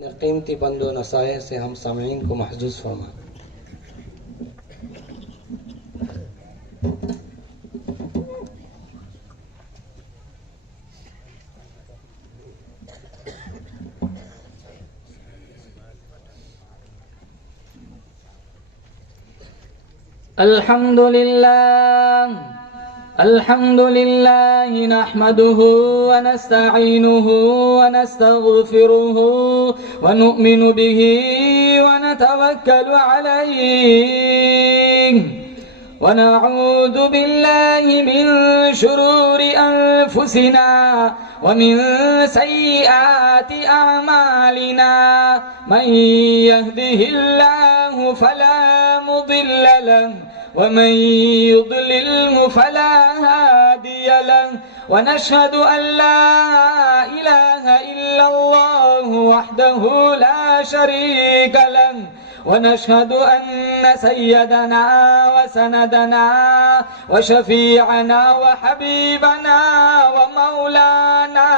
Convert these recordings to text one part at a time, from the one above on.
قیمتی بند و نصائح سے ہم سامعین کو محظوظ فرما۔ الحمد لله نحمده ونستعينه ونستغفره ونؤمن به ونتوكل عليه ونعوذ بالله من شرور أنفسنا ومن سيئات أعمالنا من يهده الله فلا مضل له ومن يضلله فلا هادي له ونشهد أن لا إله إلا الله وحده لا شريك له ونشهد أن سيدنا وسندنا وشفيعنا وحبيبنا ومولانا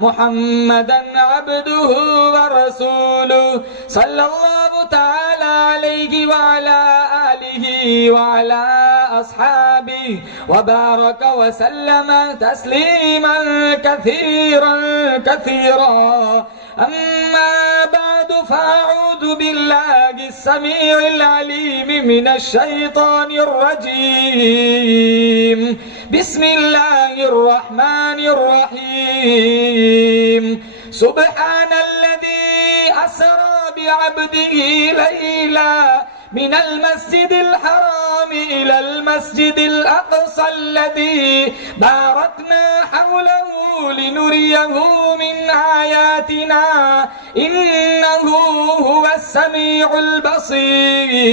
محمدا عبده ورسوله صلى الله تعالى عليه وعلى آله وعلى أصحابه وبارك وسلم تسليما كثيرا كثيرا أما بعد فأعوذ بالله السميع العليم من الشيطان الرجيم بسم الله الرحمن الرحيم سبحان الذي أسرى بعبده ليلا من المسجد الحرام إلى المسجد الأقصى الذي باركنا حوله لنريه من آياتنا إنه هو السميع البصير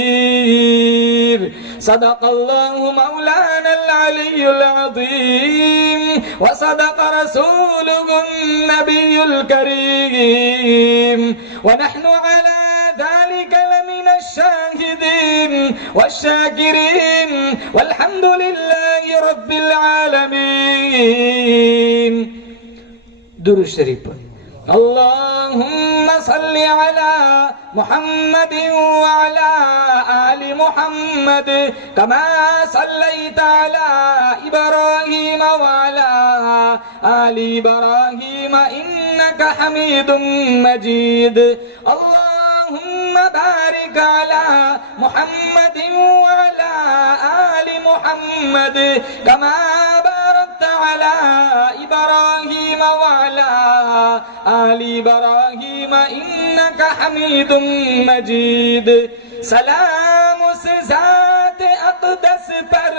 صدق الله مولانا العلي العظيم وصدق رسوله النبي الكريم ونحن على ذلك لمن الشاهدين والشاكرين والحمد لله رب العالمين درود شریف پڑھیں اللهم صل على محمد وعلى آل محمد كما صليت على إبراهيم وعلى آل إبراهيم إنك حميد مجيد اللهم بارك على محمد وعلى آل محمد كما باركت على إبراهيم وعلى آل إبراهيم إنك حميد مجيد سلام سے ذات اقدس پر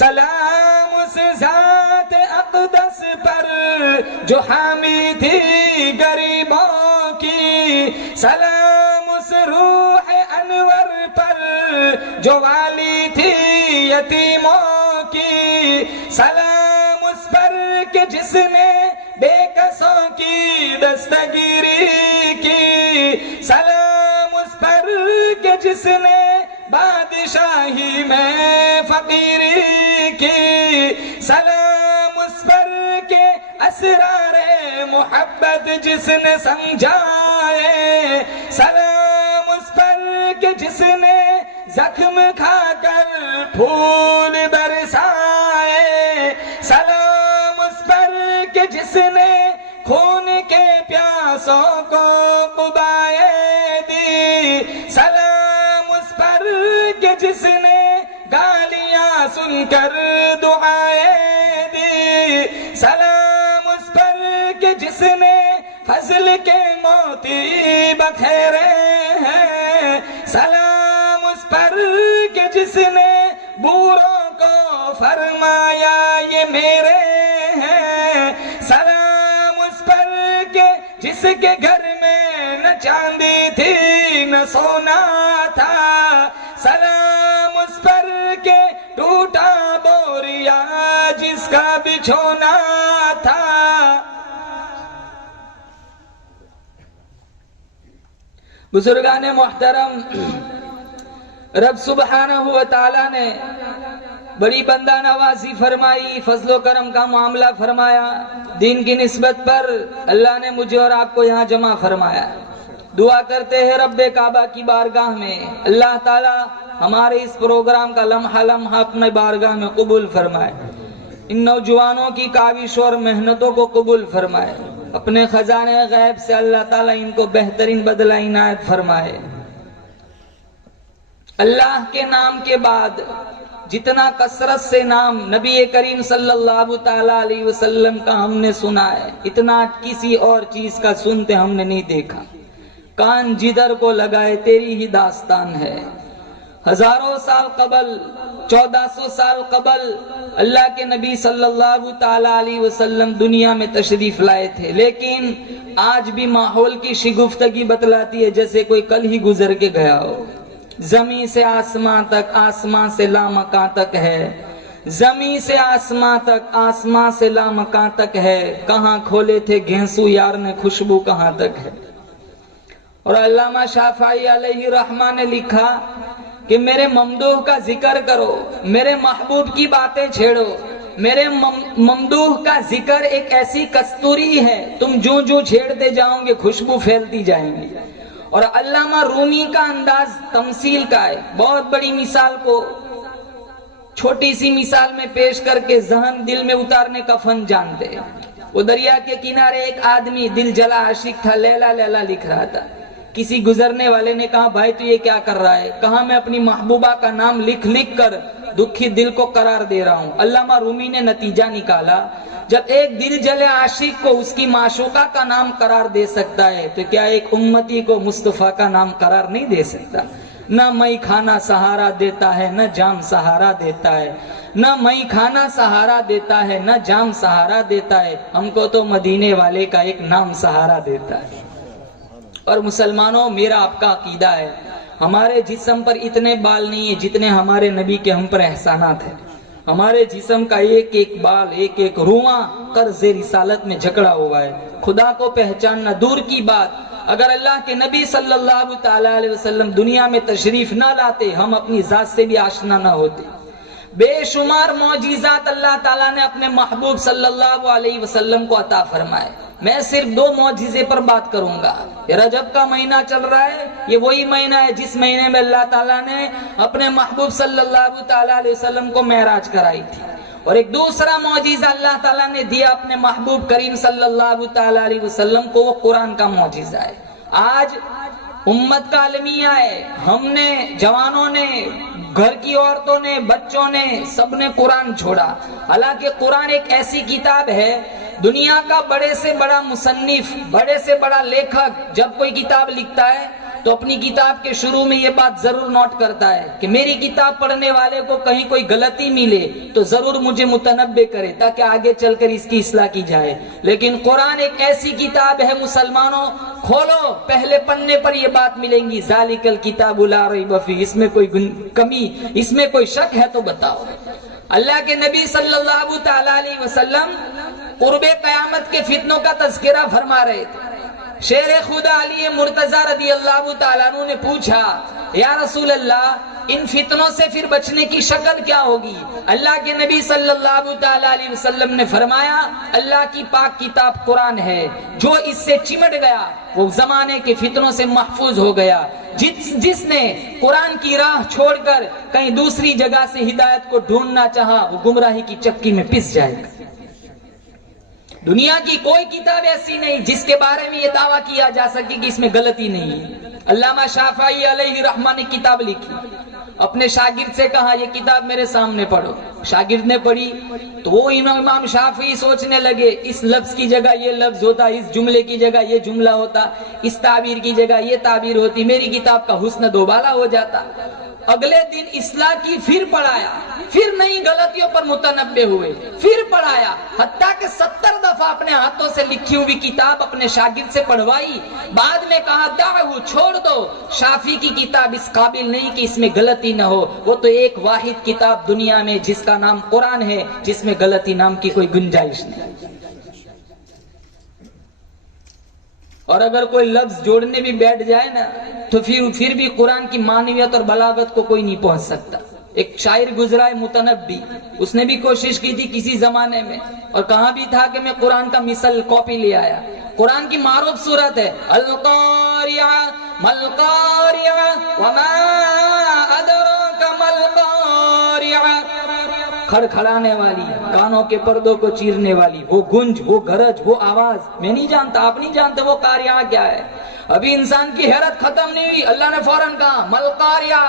سلام سے ذات اقدس پر جو حامی تھی غریبوں کی سلام اس روح انور پر جو والی تھی یتیموں کی سلام اس پر کہ جس نے بے کسوں کی دستگیری کی سلام اس پر کہ جس نے بادشاہی میں فقیری کی سلام اس پر کہ اسرار محبت جس نے سمجھائے سلام اس پر کہ جس نے زخم کھا کر پھول برسائے سلام اس پر کہ جس نے خون کے پیاسوں کو قبائے دی سلام اس پر کہ جس نے گالیاں سن کر دعائیں دی سلام اس پر کہ جس نے فضل کے موتی بکھیرے ہیں سلام اس پر کہ جس نے بوروں کو فرمایا یہ میرے ہیں سلام اس پر کہ جس کے گھر میں نہ چاندی تھی نہ سونا تھا سلام اس پر کہ ٹوٹا بوریا جس کا بچھونا تھا بزرگان محترم رب سبحانہ و تعالی نے بڑی بندہ نوازی فرمائی، فضل و کرم کا معاملہ فرمایا، دین کی نسبت پر اللہ نے مجھے اور آپ کو یہاں جمع فرمایا۔ دعا کرتے ہیں رب کعبہ کی بارگاہ میں اللہ تعالی ہمارے اس پروگرام کا لمحہ لمحہ اپنے بارگاہ میں قبول فرمائے، ان نوجوانوں کی کاوش اور محنتوں کو قبول فرمائے، اپنے خزانے غیب سے اللہ تعالیٰ ان کو بہترین بدلہ عنایت فرمائے۔ اللہ کے نام کے بعد جتنا کثرت سے نام نبی کریم صلی اللہ تعالی علیہ وسلم کا ہم نے سنا ہے، اتنا کسی اور چیز کا سنتے ہم نے نہیں دیکھا۔ کان جدھر کو لگائے تیری ہی داستان ہے۔ ہزاروں سال قبل، 1400 سال قبل اللہ کے نبی صلی اللہ تعالی علیہ وسلم دنیا میں تشریف لائے تھے، لیکن آج بھی ماحول کی شگفتگی بتلاتی ہے جیسے کوئی کل ہی گزر کے گیا ہو۔ زمین سے آسمان تک، آسمان سے لامکاں تک ہے، زمین سے آسمان تک، آسمان سے لامکاں تک ہے، کہاں کھولے تھے گھینسو یار نے خوشبو کہاں تک ہے۔ اور علامہ شافعی علیہ رحمہ نے لکھا کہ میرے ممدوح کا ذکر کرو، میرے محبوب کی باتیں چھیڑو، میرے ممدوح کا ذکر ایک ایسی کستوری ہے، تم جو جو چھیڑتے جاؤ گے خوشبو پھیلتی جائیں گی۔ اور علامہ رومی کا انداز تمثیل کا ہے، بہت بڑی مثال کو چھوٹی سی مثال میں پیش کر کے ذہن دل میں اتارنے کا فن جانتے ہیں۔ وہ دریا کے کنارے ایک آدمی دل جلا عاشق تھا، لیلا لیلا لکھ رہا تھا۔ کسی گزرنے والے نے کہا بھائی تو یہ کیا کر رہا ہے؟ کہا میں اپنی محبوبہ کا نام لکھ لکھ کر دکھی دل کو قرار دے رہا ہوں۔ علامہ رومی نے نتیجہ نکالا، جب ایک دل جلے عاشق کو اس کی معشوقہ کا نام قرار دے سکتا ہے تو کیا ایک امتی کو مصطفیٰ کا نام قرار نہیں دے سکتا؟ نہ مئی کھانا سہارا دیتا ہے، نہ جام سہارا دیتا ہے، نہ مئی کھانا سہارا دیتا ہے، نہ جام سہارا دیتا ہے، ہم کو تو مدینے والے کا ایک نام سہارا دیتا ہے۔ اور مسلمانوں، میرا آپ کا عقیدہ ہے ہمارے جسم پر اتنے بال نہیں ہیں جتنے ہمارے نبی کے ہم پر احسانات ہیں۔ ہمارے جسم کا ایک ایک بال، ایک ایک رواں قرض رسالت میں جکڑا ہوا ہے۔ خدا کو پہچاننا دور کی بات، اگر اللہ کے نبی صلی اللہ تعالی علیہ وسلم دنیا میں تشریف نہ لاتے ہم اپنی ذات سے بھی آشنا نہ ہوتے۔ بے شمار معجزات اللہ تعالیٰ نے اپنے محبوب صلی اللہ علیہ وسلم کو عطا فرمائے۔ میں صرف 2 معجزے پر بات کروں گا۔ یہ رجب کا مہینہ چل رہا ہے، یہ وہی مہینہ ہے جس مہینے میں اللہ تعالیٰ نے اپنے محبوب صلی اللہ تعالیٰ علیہ وسلم کو معراج کرائی تھی۔ اور ایک دوسرا معجزہ اللہ تعالیٰ نے دیا اپنے محبوب کریم صلی اللہ تعالیٰ علیہ وسلم کو، وہ قرآن کا معجزہ ہے۔ آج امت کا المیہ ہے، ہم نے، جوانوں نے، گھر کی عورتوں نے، بچوں نے، سب نے قرآن چھوڑا۔ حالانکہ قرآن ایک ایسی کتاب ہے، دنیا کا بڑے سے بڑا مصنف، بڑے سے بڑا لیکھک جب کوئی کتاب لکھتا ہے تو اپنی کتاب کے شروع میں یہ بات ضرور نوٹ کرتا ہے کہ میری کتاب پڑھنے والے کو کہیں کوئی غلطی ملے تو ضرور مجھے متنبہ کرے تاکہ آگے چل کر اس کی اصلاح کی جائے۔ لیکن قرآن ایک ایسی کتاب ہے مسلمانوں، کھولو پہلے پنے پر یہ بات ملیں گی، ذالک الکتاب لا ریب فیہ، اس میں کوئی کمی، اس میں کوئی شک ہے تو بتاؤ۔ اللہ کے نبی صلی اللہ تعالی علیہ وسلم قرب قیامت کے فتنوں کا تذکرہ فرما رہے تھے۔ شیر خدا علی مرتضی رضی اللہ تعالیٰ عنہ نے پوچھا یا رسول اللہ ان فتنوں سے پھر بچنے کی شکل کیا ہوگی؟ اللہ کے نبی صلی اللہ تعالیٰ علیہ وسلم نے فرمایا اللہ کی پاک کتاب قرآن ہے، جو اس سے چمٹ گیا وہ زمانے کے فتنوں سے محفوظ ہو گیا۔ جس نے قرآن کی راہ چھوڑ کر کہیں دوسری جگہ سے ہدایت کو ڈھونڈنا چاہا وہ گمراہی کی چکی میں پس جائے گا۔ دنیا کی کوئی کتاب ایسی نہیں جس کے بارے میں یہ دعویٰ کیا جا سکے کہ اس میں غلطی نہیں ہے۔ علامہ شافعی علیہ رحمہ نے کتاب لکھی، اپنے شاگرد سے کہا یہ کتاب میرے سامنے پڑھو۔ شاگرد نے پڑھی تو وہ امام شافعی سوچنے لگے اس لفظ کی جگہ یہ لفظ ہوتا، اس جملے کی جگہ یہ جملہ ہوتا، اس تعبیر کی جگہ یہ تعبیر ہوتی، میری کتاب کا حسن دوبالا ہو جاتا۔ اگلے دن اصلاح کی، پھر پڑھایا، پھر نئی غلطیوں پر متنبہ ہوئے، پھر پڑھایا، حتیٰ کہ 70 دفعہ اپنے ہاتھوں سے لکھی ہوئی کتاب اپنے شاگرد سے پڑھوائی۔ بعد میں کہا دعو، چھوڑ دو، شافعی کی کتاب اس قابل نہیں کہ اس میں غلطی نہ ہو، وہ تو ایک واحد کتاب دنیا میں جس کا نام قرآن ہے، جس میں غلطی نام کی کوئی گنجائش نہیں۔ اور اگر کوئی لفظ جوڑنے بھی بیٹھ جائے نا تو پھر بھی قرآن کی معنویت اور بلاغت کو کوئی نہیں پہنچ سکتا۔ ایک شاعر گزرا ہے متنبی، اس نے بھی کوشش کی تھی کسی زمانے میں، اور کہاں بھی تھا کہ میں قرآن کا مثل کاپی لے آیا۔ قرآن کی معروف صورت ہے القاریہ ملقاریہ وما ادراک ملقاریہ، کھڑکھڑانے والی، کانوں کے پردوں کو چیرنے والی، وہ گنج، وہ گرج، وہ آواز، میں نہیں جانتا، آپ نہیں جانتے وہ قاریہ کیا ہے۔ ابھی انسان کی حیرت ختم نہیں ہوئی، اللہ نے فوراً کہا ملقاریہ،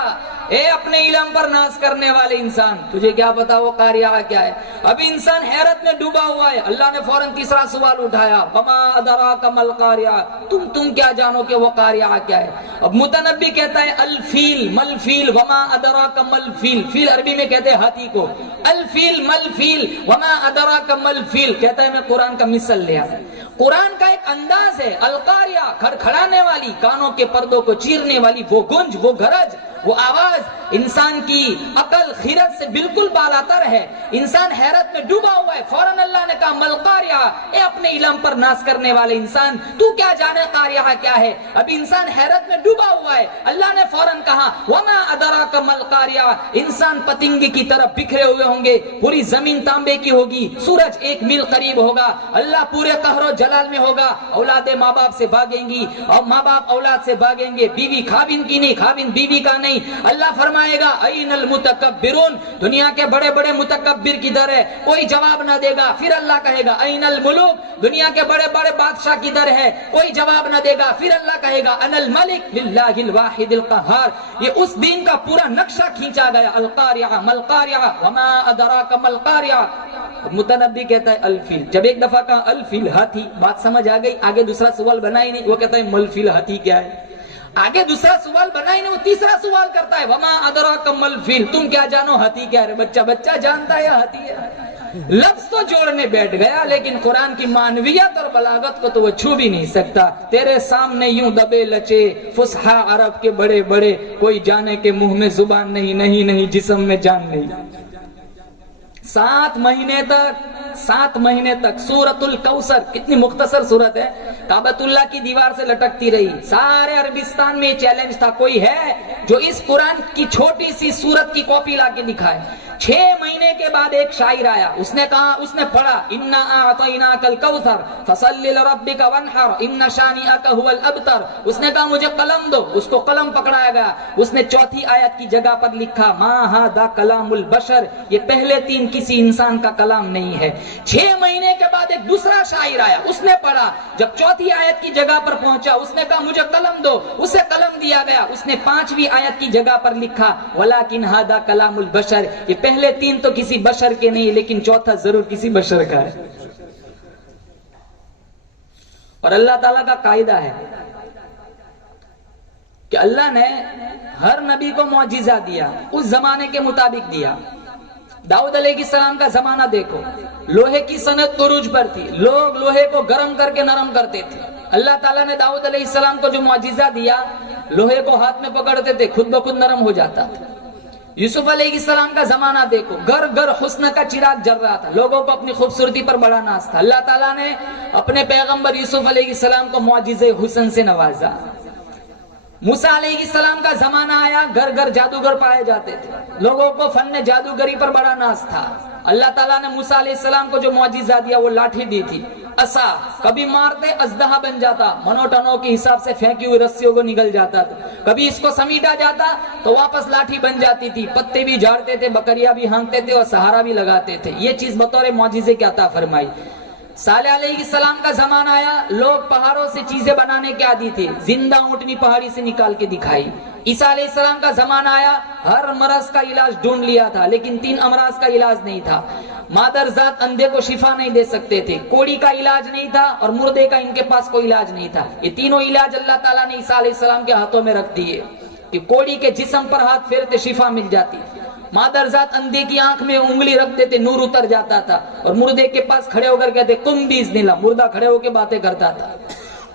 اے اپنے علم پر ناز کرنے والے انسان، تجھے کیا پتا وہ قاریہ کیا ہے؟ ابھی انسان حیرت میں ڈوبا ہوا ہے، اللہ نے فوراً تیسرا سوال اٹھایا وما ادراک ملقاریہ، تم کیا جانو کہ وہ قاریہ کیا ہے؟ اب متنبی کہتا ہے الفیل ملفیل وما ادراک ملفیل، فیل عربی میں کہتے ہیں ہاتھی کو، الفیل ملفیل وما ادراک ملفیل، کہتا ہے میں قرآن کا مثل لیا۔ قرآن کا ایک انداز ہے القاریہ، کھڑکھڑانے والی، کانوں کے پردوں کو چیرنے والی، وہ گنج، وہ گرج، وہ آواز انسان کی عقل خیرت سے بالکل بالاتر ہے۔ انسان حیرت میں ڈوبا ہوا ہے، فوراً اللہ نے کہا ملقاریہ، اے اپنے علم پر ناز کرنے والے انسان، تو کیا جانے قاریہ کیا ہے؟ ابھی انسان حیرت میں ڈوبا ہوا ہے، اللہ نے فوراً کہا وما ادراک ملقاریہ، انسان پتنگے کی طرف بکھرے ہوئے ہوں گے، پوری زمین تانبے کی ہوگی، سورج 1 میل قریب ہوگا، اللہ پورے قہر و جلال میں ہوگا، اولادیں ماں باپ سے بھاگیں گی اور ماں باپ اولاد سے بھاگیں گے، بیوی خاوند کی نہیں، خاوند بیوی کا نہیں۔ اللہ فرمائے گا این المتکبرون، دنیا کے بڑے بڑے متکبر کدھر ہے؟ کوئی جواب نہ دے گا۔ پھر اللہ کہے گا این الملوک، دنیا کے بڑے بڑے بادشاہ کدھر ہے؟ کوئی جواب نہ دے گا۔ پھر اللہ کہے گا انا الملک للہ الواحد القہار۔ یہ اس دین کا پورا نقشہ کھینچا گیا، القاریہ ملقاریہ وما ادراک ملقاریہ۔ متنبی کہتا ہے الفیل، جب ایک دفعہ کہا الفیل ہاتھی، بات سمجھ آ گئی، آگے دوسرا سوال بنا ہی نہیں، وہ کہتا ہے ملفیل ہاتھی کیا ہے؟ آگے دوسرا سوال بنا ہی نہیں، وہ تیسرا سوال کرتا ہے وما ادراک ملفیل، تم کیا جانو ہاتھی کیا ہے؟ بچہ جانتا ہے ہاتھی ہے۔ لفظ تو جوڑنے بیٹھ گیا، لیکن قرآن کی معنویت اور بلاغت کو تو وہ چھو بھی نہیں سکتا۔ تیرے سامنے یوں دبے لچے فصحا عرب کے بڑے بڑے، کوئی جانے کے منہ میں زبان نہیں، نہیں جسم میں جان نہیں۔ 7 مہینے تک سورۃ الکوثر، کتنی مختصر سورت ہے، کعبۃ اللہ کی دیوار سے لٹکتی رہی۔ سارے عربستان میں یہ چیلنج تھا، کوئی ہے جو اس قرآن کی چھوٹی سی سورت کی کاپی لا کے دکھائے۔ 6 مہینے کے بعد ایک شاعر آیا، اس نے کہا، اس نے پڑھا انا اعطیناک الکوثر فصل لربک وانحر ان شانئک هو الابتر۔ اس نے کہا مجھے قلم دو، اس کو قلم پکڑایا گیا، اس نے 4تھی آیت کی جگہ پر لکھا ما ھذا کلام البشر، یہ پہلے 3 کسی انسان کا کلام نہیں ہے۔ 6 مہینے کے بعد ایک دوسرا شاعر آیا، اس نے پڑھا، جب 4تھی آیت کی جگہ پر پہنچا، اس نے کہا مجھے قلم دو، اسے قلم دیا گیا، اس نے 5ویں آیت کی جگہ پر لکھا ولکن ھذا کلام البشر، یہ پہلے 3 تو کسی بشر کے نہیں، لیکن 4تھا ضرور کسی بشر کا ہے۔ اور اللہ تعالیٰ کا قاعدہ ہے کہ اللہ نے ہر نبی کو معجزہ دیا، اس زمانے کے مطابق دیا۔ داؤد علیہ السلام کا زمانہ دیکھو، لوہے کی صنعت عروج پر تھی، لوگ لوہے کو گرم کر کے نرم کرتے تھے۔ اللہ تعالیٰ نے داؤد علیہ السلام کو جو معجزہ دیا، لوہے کو ہاتھ میں پکڑتے تھے، خود بخود نرم ہو جاتا تھا۔ یوسف علیہ السلام کا زمانہ دیکھو، گھر گھر حسن کا چراغ جل رہا تھا، لوگوں کو اپنی خوبصورتی پر بڑا ناز تھا۔ اللہ تعالیٰ نے اپنے پیغمبر یوسف علیہ السلام کو معجزے حسن سے نوازا۔ موسیٰ علیہ السلام کا زمانہ آیا، گھر گھر جادوگر پائے جاتے تھے، لوگوں کو فن جادوگری پر بڑا ناز تھا۔ اللہ تعالیٰ نے موسیٰ علیہ السلام کو جو معجزہ دیا، وہ لاٹھی دی تھی، عصا، کبھی مارتے اژدہا بن جاتا، منوٹنوں کے حساب سے پھینکی ہوئی رسیوں کو نگل جاتا تھا، کبھی اس کو سمیٹا جاتا تو واپس لاٹھی بن جاتی تھی، پتے بھی جھاڑتے تھے، بکریاں بھی ہانکتے تھے اور سہارا بھی لگاتے تھے۔ یہ چیز بطور معجزے کی عطا فرمائی۔ صالح علیہ السلام کا زمانہ آیا، لوگ پہاڑوں سے چیزیں بنانے کے عادی تھے، زندہ اونٹنی پہاڑی سے نکال کے دکھائی۔ عیسیٰ علیہ السلام کا زمانہ آیا، ہر مرض کا علاج ڈھونڈ لیا تھا، لیکن 3 امراض کا علاج نہیں تھا۔ مادر ذات اندھے کو شفا نہیں دے سکتے تھے، کوڑی کا علاج نہیں تھا، اور مردے کا ان کے پاس کوئی علاج نہیں تھا۔ یہ تینوں علاج اللہ تعالیٰ نے عیسیٰ علیہ السلام کے ہاتھوں میں رکھ دیے کہ کوڑی کے جسم پر ہاتھ پھیرتے شفا مل جاتی، مادر ذات اندھے کی آنکھ میں انگلی رکھ دیتے، نور اتر جاتا تھا، اور مردے کے پاس کھڑے ہو کر کہتے قم باذن اللہ، مردہ کھڑے ہو کے باتیں کرتا تھا۔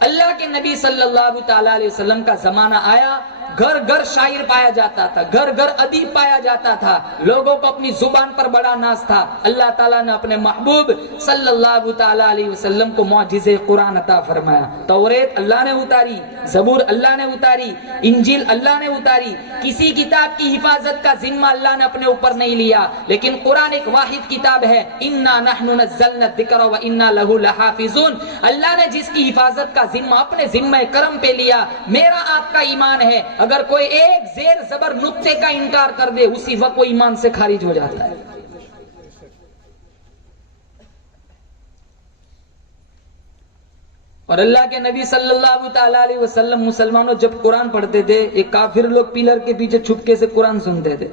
اللہ کے نبی صلی اللہ تعالیٰ علیہ وسلم کا زمانہ آیا، گھر گھر شاعر پایا جاتا تھا، گھر گھر ادیب پایا جاتا تھا، لوگوں کو اپنی زبان پر بڑا ناز تھا۔ اللہ تعالیٰ نے اپنے محبوب صلی اللہ تعالیٰ علیہ وسلم کو معجزے قرآن عطا فرمایا۔ توریت اللہ نے اتاری، زبور اللہ نے اتاری، انجیل اللہ نے اتاری۔ کسی کتاب کی حفاظت کا ذمہ اللہ نے اپنے اوپر نہیں لیا، لیکن قرآن ایک واحد کتاب ہے۔ انا نحن نزلنا الذکر وانا لہ لحافظون۔ اللہ نے جس کی حفاظت کا ذمہ اپنے ذمہ کرم پہ لیا، میرا آپ کا ایمان ہے، اگر کوئی ایک زیر زبر نقطے کا انکار کر دے اسی وقت وہ ایمان سے خارج ہو جاتا ہے۔ اور اللہ کے نبی صلی اللہ تعالی علیہ وسلم مسلمانوں جب قرآن پڑھتے تھے، ایک کافر لوگ پیلر کے پیچھے چھپکے سے قرآن سنتے تھے۔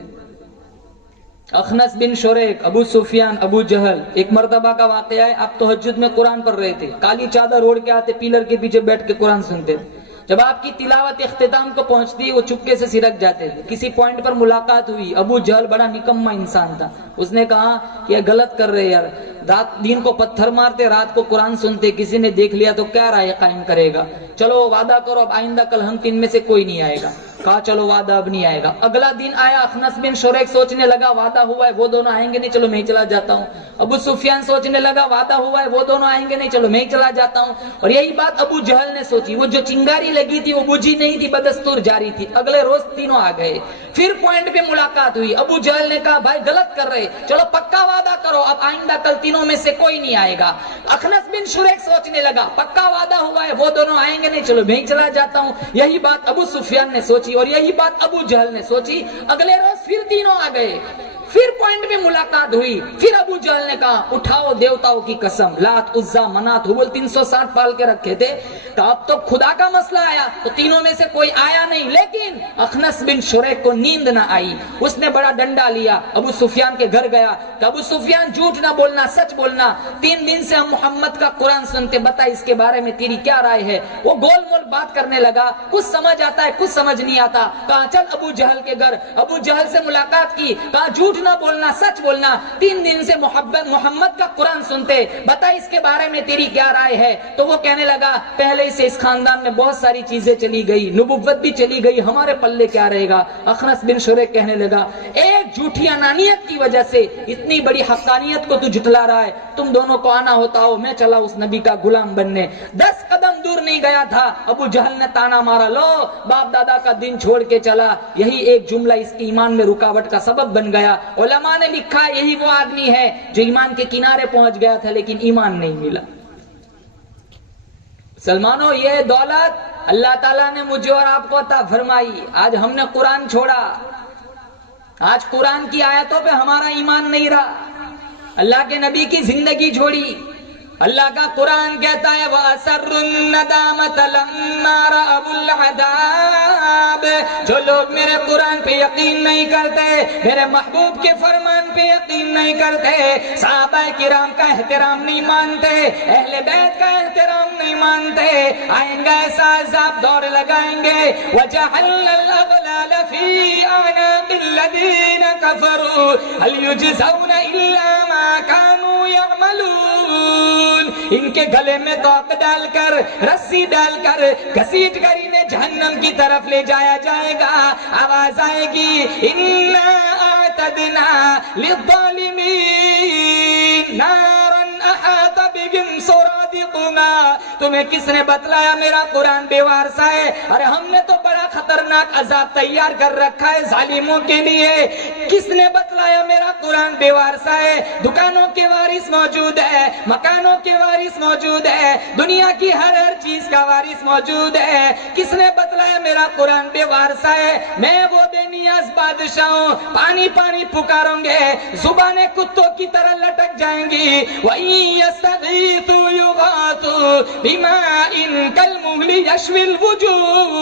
اخنس بن شریک، ابو سفیان، ابو جہل، ایک مرتبہ کا واقعہ ہے، آپ تہجد میں قرآن پڑھ رہے تھے، کالی چادر اوڑھ کے آتے، پیلر کے پیچھے بیٹھ کے قرآن سنتے تھے۔ جب آپ کی تلاوت اختتام کو پہنچتی وہ چپکے سے سرک جاتے تھے۔ کسی پوائنٹ پر ملاقات ہوئی، ابو جہل بڑا نکما انسان تھا، اس نے کہا کہ یہ غلط کر رہے یار، رات دن کو پتھر مارتے، رات کو قرآن سنتے، کسی نے دیکھ لیا تو کیا رائے قائم کرے گا، چلو وعدہ کرو اب آئندہ کل ہم تین میں سے کوئی نہیں آئے گا۔ کہا چلو وعدہ اب نہیں آئے گا۔ اگلا دن آیا، اخنس بن شریک سوچنے لگا وعدہ ہوا ہے وہ دونوں آئیں گے نہیں، چلو میں ہی چلا جاتا ہوں۔ ابو سفیان سوچنے لگا وعدہ ہوا ہے وہ دونوں آئیں گے نہیں، چلو میں ہی چلا جاتا ہوں۔ اور یہی بات ابو جہل نے سوچی، وہ جو چنگاری لگی تھی وہ بجھی نہیں تھی، بدستور جاری تھی۔ اگلے روز تینوں آ گئے، پھر پوائنٹ پہ ملاقات ہوئی، ابو جہل نے کہا بھائی غلط کر رہے، چلو پکا وعدہ کرو اب آئندہ کل تینوں میں سے کوئی نہیں آئے گا۔ اخنس بن شریک سوچنے لگا پکا وعدہ ہوا ہے وہ دونوں آئیں گے نہیں، چلو میں ہی چلا جاتا ہوں۔ یہی بات ابو سفیان نے سوچی اور یہی بات ابو جہل نے سوچی۔ اگلے روز پھر تینوں آ گئے، پھر پوائنٹ پہ ملاقات ہوئی، پھر ابو جہل نے کہا اٹھاؤ دیوتاؤں کی قسم، لات عزا منات ہبل 360 پال کے رکھے تھے، تو اب تو خدا کا مسئلہ آیا تو تینوں میں سے کوئی آیا نہیں۔ لیکن اخنس بن شریک کو نیند نہ آئی، اس نے بڑا ڈنڈا لیا، ابو سفیان کے گھر گیا کہ ابو سفیان جھوٹ نہ بولنا، سچ بولنا، 3 دن سے ہم محمد کا قرآن سنتے، بتا اس کے بارے میں تیری کیا رائے ہے۔ وہ گول مول بات کرنے لگا، کچھ سمجھ آتا ہے کچھ سمجھ نہیں آتا۔ کہا چل ابو جہل کے گھر، ابو جہل سے ملاقات کی، کہا جھوٹ نہ بولنا، سچ بولنا، 3 دن سے محمد کا قرآن سنتے، بتا اس کے بارے میں تیری کیا رائے ہے۔ تو وہ کہنے لگا پہلے سے اس خاندان میں بہت ساری چیزیں چلی گئی، نبوت بھی چلی گئی، ہمارے پلے کیا رہے گا۔ اخنس بن شریک کہنے لگا ایک جھوٹی انانیت کی وجہ سے اتنی بڑی حقانیت کو تو جھٹلا رہا ہے، تم دونوں کو آنا ہوتا ہو میں چلا اس نبی کا غلام بننے۔ 10 قدم دور نہیں گیا تھا، ابو جہل نے تانا مارا، لو باپ دادا کا دین چھوڑ کے چلا۔ یہی ایک جملہ اس کے ایمان میں رکاوٹ کا سبب بن گیا۔ علماء نے لکھا یہی وہ آدمی ہے جو ایمان کے کنارے پہنچ گیا تھا لیکن ایمان نہیں ملا۔ مسلمانوں یہ دولت اللہ تعالیٰ نے مجھے اور آپ کو عطا فرمائی۔ آج ہم نے قرآن چھوڑا، آج قرآن کی آیتوں پہ ہمارا ایمان نہیں رہا، اللہ کے نبی کی زندگی چھوڑی۔ اللہ کا قرآن کہتا ہے وَأَسَرُّ النَّدَامَةَ لَمَّا رَأَوُا الْعَذَابَ، جو لوگ میرے قرآن پہ یقین نہیں کرتے، میرے محبوب کے فرمان پہ یقین نہیں کرتے، صحابہ کرام کا احترام نہیں مانتے، اہل بیت کا احترام نہیں مانتے، آئیں گے ایسا عذاب دور لگائیں گے وَجَعَلْنَا الْأَغْلَالَ فِي أَعْنَاقِ الَّذِينَ كَفَرُوا هَلْ يُجْزَوْنَ إِلَّا مَا كَانُوا يَعْمَلُونَ۔ ان کے گلے میں توق ڈال کر، رسی ڈال کر، گھسیٹ کر انہیں جہنم کی طرف لے جایا جائے گا۔ آواز آئے گی اِنَّا أَعْتَدْنَا لِلظَّالِمِينَ نَارًا أَحَاطَ بِهِمْ سُرَادِقُهَا۔ تمہیں کس نے بتلایا میرا قرآن بے وارثہ ہے؟ ارے ہم نے تو بڑا خطرناک عذاب تیار کر رکھا ہے ظالموں کے لیے۔ کس نے بتلایا میرا قرآن بے وارثہ ہے؟ دکانوں کے وارث موجود ہے، مکانوں کے وارث موجود ہے، دنیا کی ہر چیز کا وارث موجود ہے۔ کس نے بتلایا میرا قرآن بے وارثہ ہے؟ میں وہ بے نیاز بادشاہ ہوں، پانی پانی پکاروں گے، زبانیں کتوں کی طرح لٹک جائیں گی۔ وَإِن يَسْتَغِيثُوا يُغَاثُوا بِمَاءٍ كَالْمُهْلِ يَشْوِي الْوُجُوهَ۔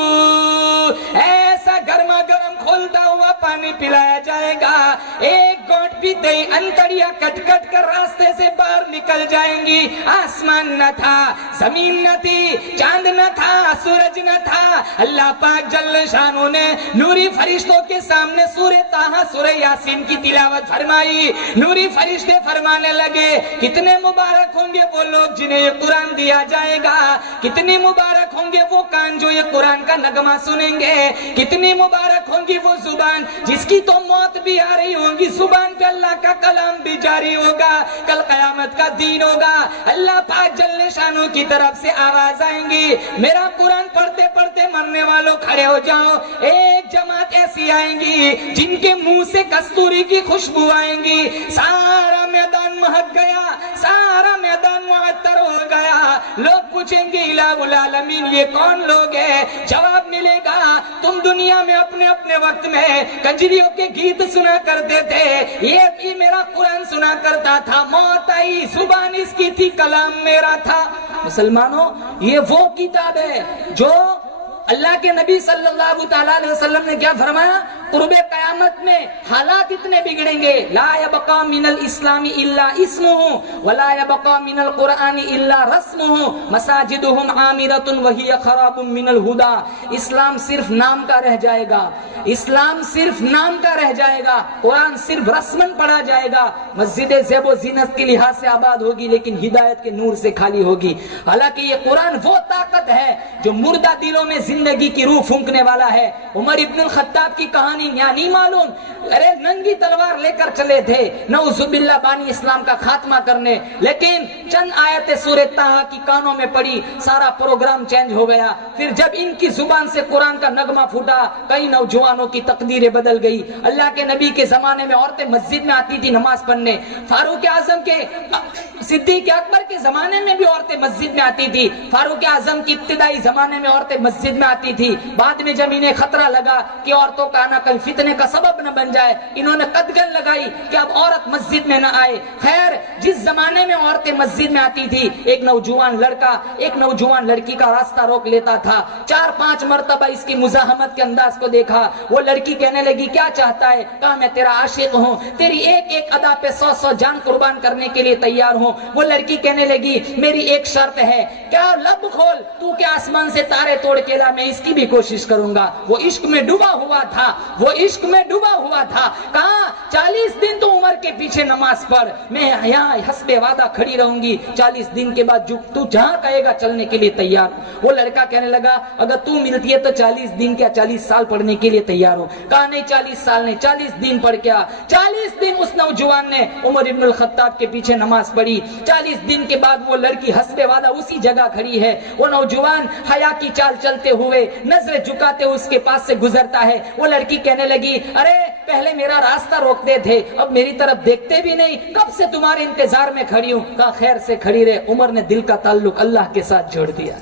ایسا گرما گرم کھولتا ہوا پانی پلایا جائے گا، ایک گھونٹ پیتے ہی انتڑیاں کٹ کٹ کر راستے سے باہر نکل جائیں گی۔ آسمان نہ تھا، زمین نہ تھی، چاند نہ تھا، سورج نہ تھا، اللہ پاک جل شانہ نے نوری فرشتوں کے سامنے سورہ طٰہٰ سورہ یاسین کی تلاوت فرمائی۔ نوری فرشتے فرمانے لگے کتنے مبارک ہوں گے وہ لوگ جنہیں یہ قرآن دیا جائے گا، کتنی مبارک ہوں گے وہ کان جو یہ قرآن کا نغمہ سنیں گے، کتنی مبارک ہوں گی وہ زبان جس کی تو موت بھی آ رہی ہوگی، زبان پہ اللہ کا کلام بھی جاری ہوگا، کل قیامت کا دین ہوگا، اللہ پاک جل شانہ کی طرف سے آواز آئیں گی، میرا قرآن پڑھتے پڑھتے مرنے والوں کھڑے ہو جاؤ۔ ایک جماعت ایسی آئیں گی جن کے منہ سے کستوری کی خوشبو آئیں گی، سارا میدان مہک گیا، سارا میدان معطر ہو گیا، لوگ پوچھیں گے الہ العالمین یہ کون لوگ ہیں؟ جواب ملے گا تم دنیا میں اپنے اپنے وقت میں کنجریوں کے گیت سنا کرتے تھے، یہ بھی میرا قرآن سنا کرتا تھا، موت آئی زبان اس کی تھی، کلام میرا تھا۔ مسلمانوں، یہ وہ کتاب ہے جو اللہ کے نبی صلی اللہ تعالیٰ علیہ وسلم نے کیا فرمایا؟ قرب قیامت میں حالات اتنے بگڑیں گے، لا یبقى من الاسلام الا اسمه ولا يبقى من القرآن الا رسمه مساجدهم عامرة وهي خراب من الهدى۔ اسلام صرف نام کا رہ جائے گا، اسلام صرف نام کا رہ جائے گا، قرآن صرف رسمن پڑھا جائے گا، مسجد زیب و زینت کے لحاظ سے آباد ہوگی لیکن ہدایت کے نور سے خالی ہوگی۔ حالانکہ یہ قرآن وہ طاقت ہے جو مردہ دلوں میں زندگی کی روح پھونکنے والا ہے۔ عمر ابن الخطاب کی کہانی یہاں نہیں معلوم، ارے ننگی تلوار لے کر چلے تھے نعوذ باللہ بانی اسلام کا خاتمہ کرنے، لیکن چند آیتیں سورہ طٰہٰ کی کانوں میں پڑی، سارا پروگرام چینج ہو گیا۔ پھر جب ان کی زبان سے قرآن کا نغمہ پھوٹا، کئی نوجوانوں کی تقدیریں بدل گئی۔ اللہ کے نبی کے زمانے میں عورتیں مسجد میں آتی تھی نماز پڑھنے، فاروق اعظم کے صدیق اکبر کے زمانے میں بھی عورتیں مسجد میں آتی تھی، فاروق اعظم کی ابتدائی زمانے میں عورتیں مسجد میں آتی تھی، بعد میں جب انہیں خطرہ لگا کہ عورتوں کا آنا کل فتنے کا سبب نہ بن جائے، انہوں نے قدغن لگائی کہ اب عورت مسجد میں نہ آئے۔ خیر، جس زمانے میں عورتیں مسجد میں آتی تھی، ایک نوجوان لڑکا ایک نوجوان لڑکی کا راستہ روک لیتا تھا، 4-5 مرتبہ اس کی مزاحمت کے انداز کو دیکھا، وہ لڑکی کہنے لگی کیا چاہتا ہے؟ کہا میں تیرا عاشق ہوں، تیری ایک ایک ادا پہ 100 جان قربان کرنے کے لیے تیار ہوں۔ وہ لڑکی کہنے لگی میری ایک شرط ہے، کیا؟ لب کھول، تو کہ آسمان سے تارے توڑ کے لا، میں اس کی بھی کوشش کروں گا۔ وہ عشق میں ڈوبا ہوا تھا، وہ عشق میں ڈوبا ہوا تھا، کہا 40 دن تو عمر کے پیچھے نماز پڑھ، میں یہاں حسب وعدہ کھڑی رہوں گی، 40 دن کے بعد تو جہاں کہے گا چلنے کے لیے تیار۔ وہ لڑکا کہنے لگا اگر تو ملتی ہے تو 40 دن کیا 40 سال پڑھنے کے لیے تیار ہو۔ کہا نہیں 40 سال نہیں، 40 دن پڑھ کیا۔ 40 دن اس نوجوان نے عمر ابن الخطاب کے پیچھے نماز پڑھی، 40 دن کے بعد وہ لڑکی حسب وعدہ اسی جگہ کھڑی ہے، وہ نوجوان حیا کی چال چلتے ہوئے نظر جھکاتے اس کے پاس سے گزرتا ہے۔ وہ لڑکی کہنے لگی ارے پہلے میرا راستہ روکتے تھے، اب میری طرف دیکھتے بھی نہیں، کب سے تمہارے انتظار میں کھڑی ہوں۔ کہا خیر سے کھڑی رہے۔ عمر نے دل کا تعلق اللہ کے ساتھ جوڑ دیا۔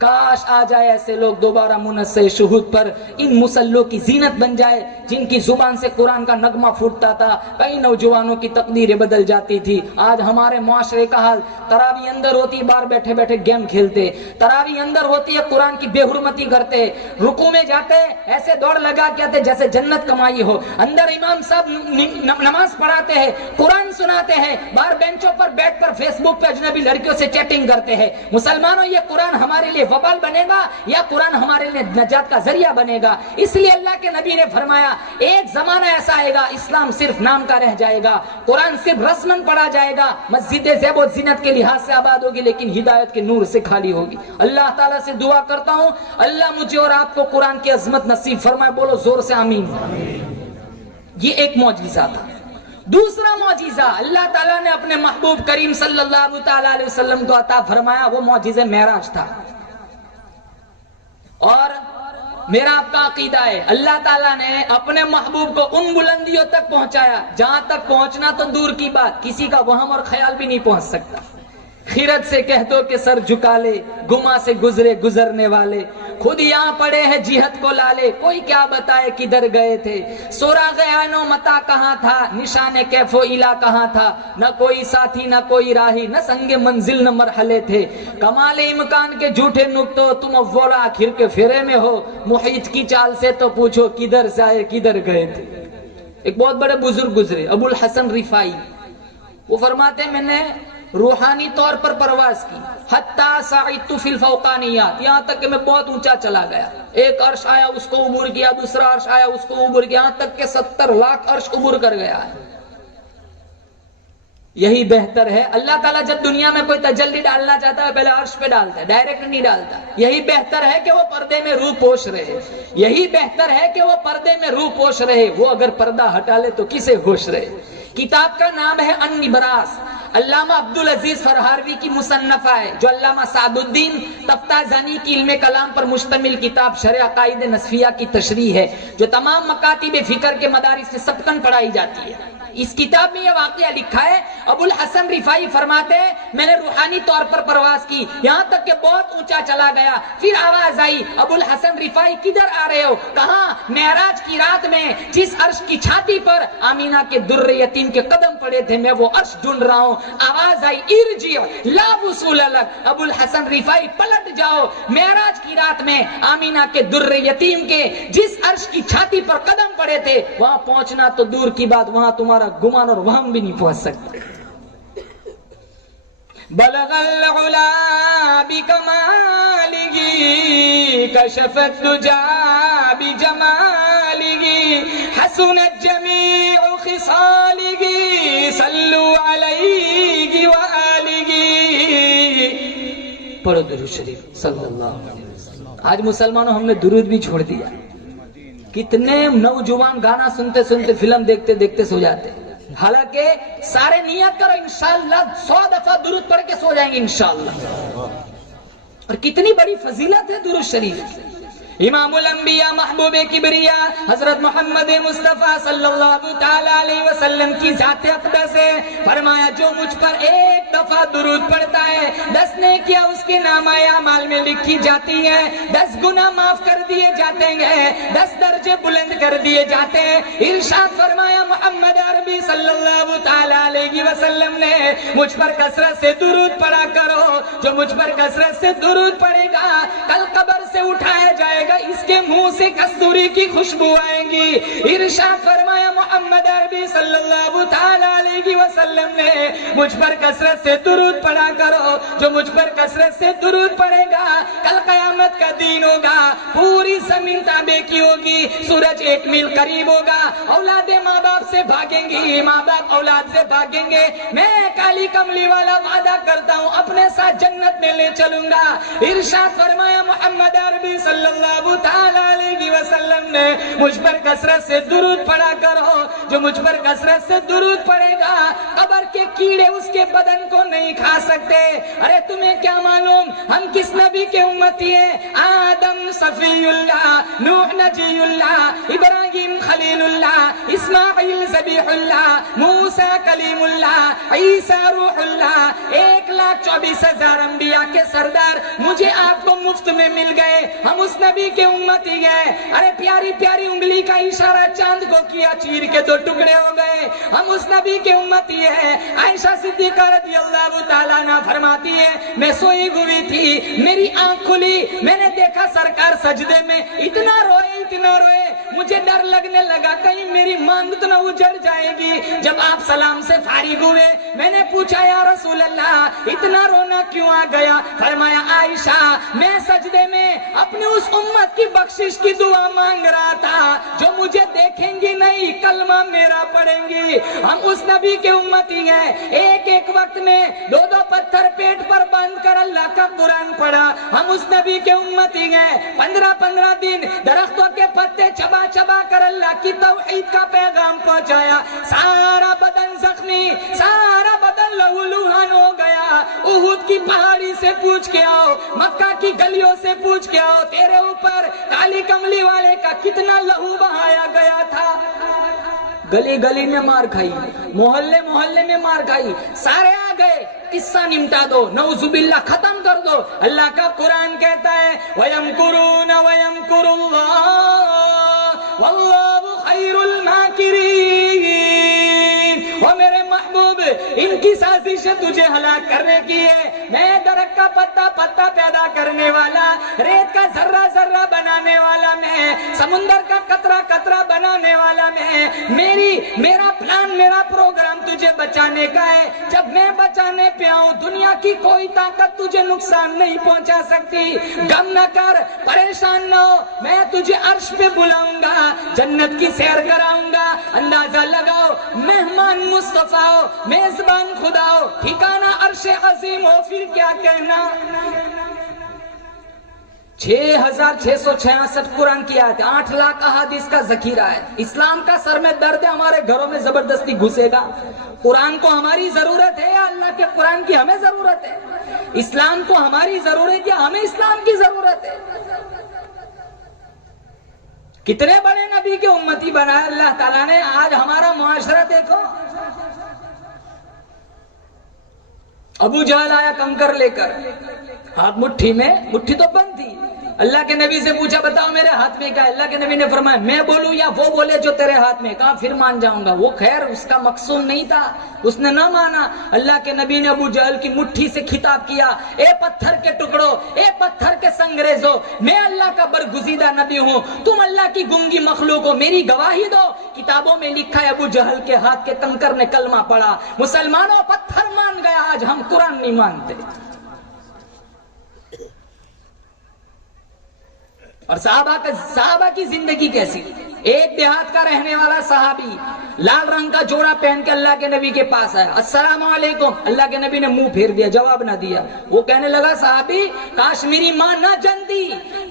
کاش آ جائے ایسے لوگ دوبارہ منصر شہود پر، ان مسلوں کی زینت بن جائے جن کی زبان سے قرآن کا نغمہ پھوٹتا تھا، کئی نوجوانوں کی تقدیریں بدل جاتی تھی۔ آج ہمارے معاشرے کا حال، تراویح اندر ہوتی بار بیٹھے بیٹھے گیم کھیلتے، تراویح اندر ہوتی ہے قرآن کی بے حرمتی کرتے، رکوع میں جاتے ایسے دوڑ لگا کے آتے جیسے جنت کمائی ہو، اندر امام صاحب نماز پڑھاتے ہیں، قرآن سناتے ہیں، باہر بینچوں پر بیٹھ کر فیس بک پہ اجنبی لڑکیوں سے چیٹنگ کرتے ہیں۔ مسلمانوں، یہ قرآن ہمارے لیے وبال بنے گا یا قرآن ہمارے لیے نجات کا ذریعہ بنے گا؟ اس لیے اللہ کے نبی نے فرمایا ایک زمانہ ایسا آئے گا اسلام صرف نام کا رہ جائے گا، قرآن صرف رسمن پڑھا جائے گا، مسجد زیب و زینت کے لحاظ سے آباد ہوگی لیکن ہدایت کے نور سے خالی ہوگی۔ اللہ تعالیٰ سے دعا کرتا ہوں اللہ مجھے اور آپ کو قرآن کی عظمت نصیب فرمائے، بولو زور سے آمین۔ یہ ایک معجزہ تھا۔ دوسرا معجزہ اللہ تعالیٰ نے اپنے محبوب کریم صلی اللہ تعالیٰ علیہ وسلم کو عطا فرمایا، وہ معجزہ معراج تھا۔ اور میرا آپ کا عقیدہ ہے اللہ تعالیٰ نے اپنے محبوب کو ان بلندیوں تک پہنچایا جہاں تک پہنچنا تو دور کی بات، کسی کا وہم اور خیال بھی نہیں پہنچ سکتا۔ خیرت سے کہہ دو کہ سر جھکا لے، گما سے گزرے گزرنے والے، خود یہاں پڑے ہیں جہت کو لالے، کوئی کیا بتائے کدھر گئے تھے، سوراغ عین و متا کہاں تھا، نشان کیف و الا کہاں تھا، نہ کوئی ساتھی نہ کوئی راہی، نہ سنگ منزل نہ مرحلے تھے، کمال امکان کے جھوٹے نکتوں تم اول آخر کے پھرے میں ہو، محیط کی چال سے تو پوچھو کدھر سے آئے کدھر گئے تھے۔ ایک بہت بڑے بزرگ گزرے ابو الحسن رفاعی، وہ فرماتے ہیں میں نے روحانی طور پر پرواز کی، حتی صعدت فی الفوقانیات، یہاں تک کہ میں بہت اونچا چلا گیا، ایک عرش آیا اس کو عبور کیا، دوسرا عرش آیا اس کو عبور کیا، یہاں تک کہ 70 لاکھ عرش عبور کر گیا ہے۔ یہی بہتر ہے، اللہ تعالیٰ جب دنیا میں کوئی تجلی ڈالنا چاہتا ہے پہلے عرش پہ ڈالتا ہے، ڈائریکٹ نہیں ڈالتا۔ یہی بہتر ہے کہ وہ پردے میں روح پوش رہے، یہی بہتر ہے کہ وہ پردے میں روح پوش رہے، وہ اگر پردہ ہٹا لے تو کسے ہوش رہے۔ کتاب کا نام ہے النبراس، علامہ عبدالعزیز فرہاروی کی مصنفہ ہے، جو علامہ سعد الدین تفتازانی کی علم کلام پر مشتمل کتاب شرح عقائد نصفیہ کی تشریح ہے، جو تمام مکاتب فکر کے مدارس سے سبقاً پڑھائی جاتی ہے۔ اس کتاب میں یہ واقعہ لکھا ہے، ابو الحسن رفاعی فرماتے ہیں میں نے روحانی طور پر پرواز کی، یہاں تک کہ بہت اونچا چلا گیا، پھر آواز آئی ابو الحسن رفاعی کدھر آ رہے ہو؟ کہاں؟ معراج کی رات میں جس عرش کی چھاتی پر آمینہ کے در یتیم کے قدم پڑے تھے میں وہ عرش ڈھونڈ رہا ہوں۔ آواز آئی ارجع لا وصول لک، ابو الحسن رفاعی پلٹ جاؤ، معراج کی رات میں آمینہ کے در یتیم کے جس عرش کی چھاتی پر قدم پڑے تھے وہاں پہنچنا تو دور کی بات، وہاں تمہارا گمان اور وہم بھی نہیں پہنچ سکتا۔ بلغ العلا بکمالہ کشف الدجا بجمالہ حسنت جمیع خصالہ صلوا علیہ وآلہ۔ پڑھو درود شریف صلی اللہ علیہ وسلم۔ آج مسلمانوں ہم نے درود بھی چھوڑ دیا، کتنے نوجوان گانا سنتے سنتے فلم دیکھتے دیکھتے سو جاتے، حالانکہ سارے نیت کرو انشاءاللہ 100 دفعہ درود پڑھ کے سو جائیں گے انشاءاللہ۔ اور کتنی بڑی فضیلت ہے درود شریف۔ امام الانبیاء محبوب کبریا حضرت محمد مصطفیٰ صلی اللہ تعالی علیہ وسلم کی ذات اقدس ہے، فرمایا جو مجھ پر ایک دفعہ درود پڑھتا ہے 10 نیکیاں اس کے نامہ اعمال میں لکھی جاتی ہیں، 10 گناہ معاف کر دیے جاتے ہیں، 10 درجے بلند کر دیے جاتے ہیں۔ ارشاد فرمایا محمد عربی صلی اللہ تعالی علیہ وسلم نے مجھ پر کثرت سے درود پڑھا کرو، جو مجھ پر کثرت سے درود پڑھے گا کل قبر سے اٹھایا جائے گا، اس کے منہ سے کستوری کی خوشبو آئیں گی۔ ارشاد فرمایا محمد عربی صلی اللہ تعالی علیہ وسلم نے مجھ پر کثرت سے درود پڑھا کرو، جو مجھ پر کثرت سے درود پڑھے گا کل قیامت کا دن ہوگا، پوری زمین تابع کی ہوگی، سورج 1 میل قریب ہوگا، اولادیں ماں باپ سے بھاگیں گی، ماں باپ اولاد سے بھاگیں گے، میں کالی کملی والا وعدہ کرتا ہوں اپنے ساتھ جنت میں لے چلوں گا۔ ارشاد فرمایا محمد عربی صلی اللہ تعالی علیہ وسلم نے مجھ پر کثرت سے درود پڑھا کرو، جو مجھ پر کثرت سے درود پڑھے گا قبر کے کیڑے اس کے بدن کو نہیں کھا سکتے۔ ارے تمہیں کیا معلوم ہم کس نبی کے امتی ہیں؟ آدم صفی اللہ، نوح نجی اللہ، ابراہیم خلیل اللہ، اسماعیل ذبیح اللہ، موسیٰ کلیم اللہ، عیسیٰ روح اللہ، 1,24,000 انبیاء کے سردار مجھے آپ کو مفت میں مل گئے، ہم اس نبی کے امتی گئے۔ ارے پیاری پیاری انگلی کا اشارہ چاند کو کیا، چیر کے 2 ٹکڑے ہو گئے، ہم اس نبی کے امتی ہیں۔ عائشہ صدیقہ رضی اللہ تعالیٰ عنہ فرماتی ہے میں سوئی ہوئی تھی، میری آنکھ کھلی، میں نے دیکھا سرکار سجدے میں اتنا روئے، مجھے ڈر لگنے لگا کہیں میری مانگ تو نہ اجڑ جائے گی۔ جب آپ سلام سے فارغ ہوئے میں نے پوچھا یا رسول اللہ اتنا رونا کیوں آ گیا؟ فرمایا عائشہ میں سجدے میں اپنے اس امت کی بخشش کی دعا مانگ رہا تھا جو مجھے دیکھیں گی نہیں، کلمہ میرا پڑھیں گی۔ ہم اس نبی کے امتی ہیں، ایک ایک وقت میں 2 پتھر پیٹ پر باندھ کر اللہ کا قرآن پڑھا، ہم اس نبی کے امتی ہیں۔ 15 دن درختوں کے پتے چبا چبا کر اللہ کی توحید کا پیغام پہنچایا، سارا بدن زخمی، سارا بدن لہو لہان ہو گیا۔ احد کی پہاڑی سے پوچھ کے آؤ، مکہ کی گلیوں سے پوچھ کے آؤ، تیرے اوپر کالی کملی والے کا کتنا لہو بہایا گیا تھا۔ گلی گلی میں مار کھائی، محلے محلے میں مار کھائی، سارے آ گئے، قصہ نمٹا دو، نعوذ باللہ ختم کر دو۔ اللہ کا قرآن کہتا ہے وَيَمْكُرُونَ وَيَمْكُرُ اللَّهُ وَاللَّهُ خَيْرُ الْمَاكِرِينَ۔ وہ میرے محبوب، ان کی سازش تجھے ہلاک کرنے کی ہے، میں درخت کا پتا پتا پیدا کرنے والا، ریت کا ذرہ ذرہ بنانے والا میں، سمندر کا قطرہ قطرہ بنانے والا میں، میرا پلان، میرا پروگرام تجھے بچانے کا ہے۔ جب میں بچانے پہ آؤں، دنیا کی کوئی طاقت تجھے نقصان نہیں پہنچا سکتی۔ غم نہ کر، پریشان نہ ہو، میں تجھے عرش پہ بلاؤں گا، جنت کی سیر کراؤں گا۔ اندازہ لگاؤ، مہمان مصطفیٰ ہو، میزبان خدا ہو، ٹھکانہ عرش عظیم ہو، پھر کیا کہنا۔ 6666 قرآن کی آیت، 8 لاکھ احادیث کا ذخیرہ ہے۔ اسلام کا سر میں درد ہے، ہمارے گھروں میں زبردستی گھسے گا۔ قرآن کو ہماری ضرورت ہے یا اللہ کے قرآن کی ہمیں ضرورت ہے؟ اسلام کو ہماری ضرورت یا ہمیں اسلام کی ضرورت ہے؟ کتنے بڑے نبی کے امتی بنائے اللہ تعالیٰ نے، آج ہمارا معاشرہ دیکھو۔ ابو جہل آیا کنکر لے کر، ہاتھ مٹھی میں، مٹھی تو بند تھی۔ اللہ کے نبی سے پوچھا بتاؤ میرے ہاتھ میں کیا ہے؟ اللہ کے نبی نے فرمایا میں بولوں یا وہ بولے جو تیرے ہاتھ میں؟ کہا پھر مان جاؤں گا۔ وہ خیر اس کا مقصود نہیں تھا، اس نے نہ مانا۔ اللہ کے نبی نے ابو جہل کی مٹھی سے خطاب کیا، اے پتھر کے ٹکڑوں، اے پتھر کے سنگریزوں، میں اللہ کا برگزیدہ نبی ہوں، تم اللہ کی گنگی مخلوق ہو، میری گواہی دو۔ کتابوں میں لکھا ہے ابو جہل کے ہاتھ کے کنکر نے کلمہ پڑھا۔ مسلمانوں، پتھر مان گیا، آج ہم قرآن نہیں مانتے۔ اور صحابہ کی زندگی کیسی؟ ایک دیہات کا رہنے والا صحابی لال رنگ کا جوڑا پہن کے اللہ کے نبی کے پاس آیا، السلام علیکم۔ اللہ کے نبی نے منہ پھیر دیا، جواب نہ دیا۔ وہ کہنے لگا صحابی کاش میری ماں نہ جانتی،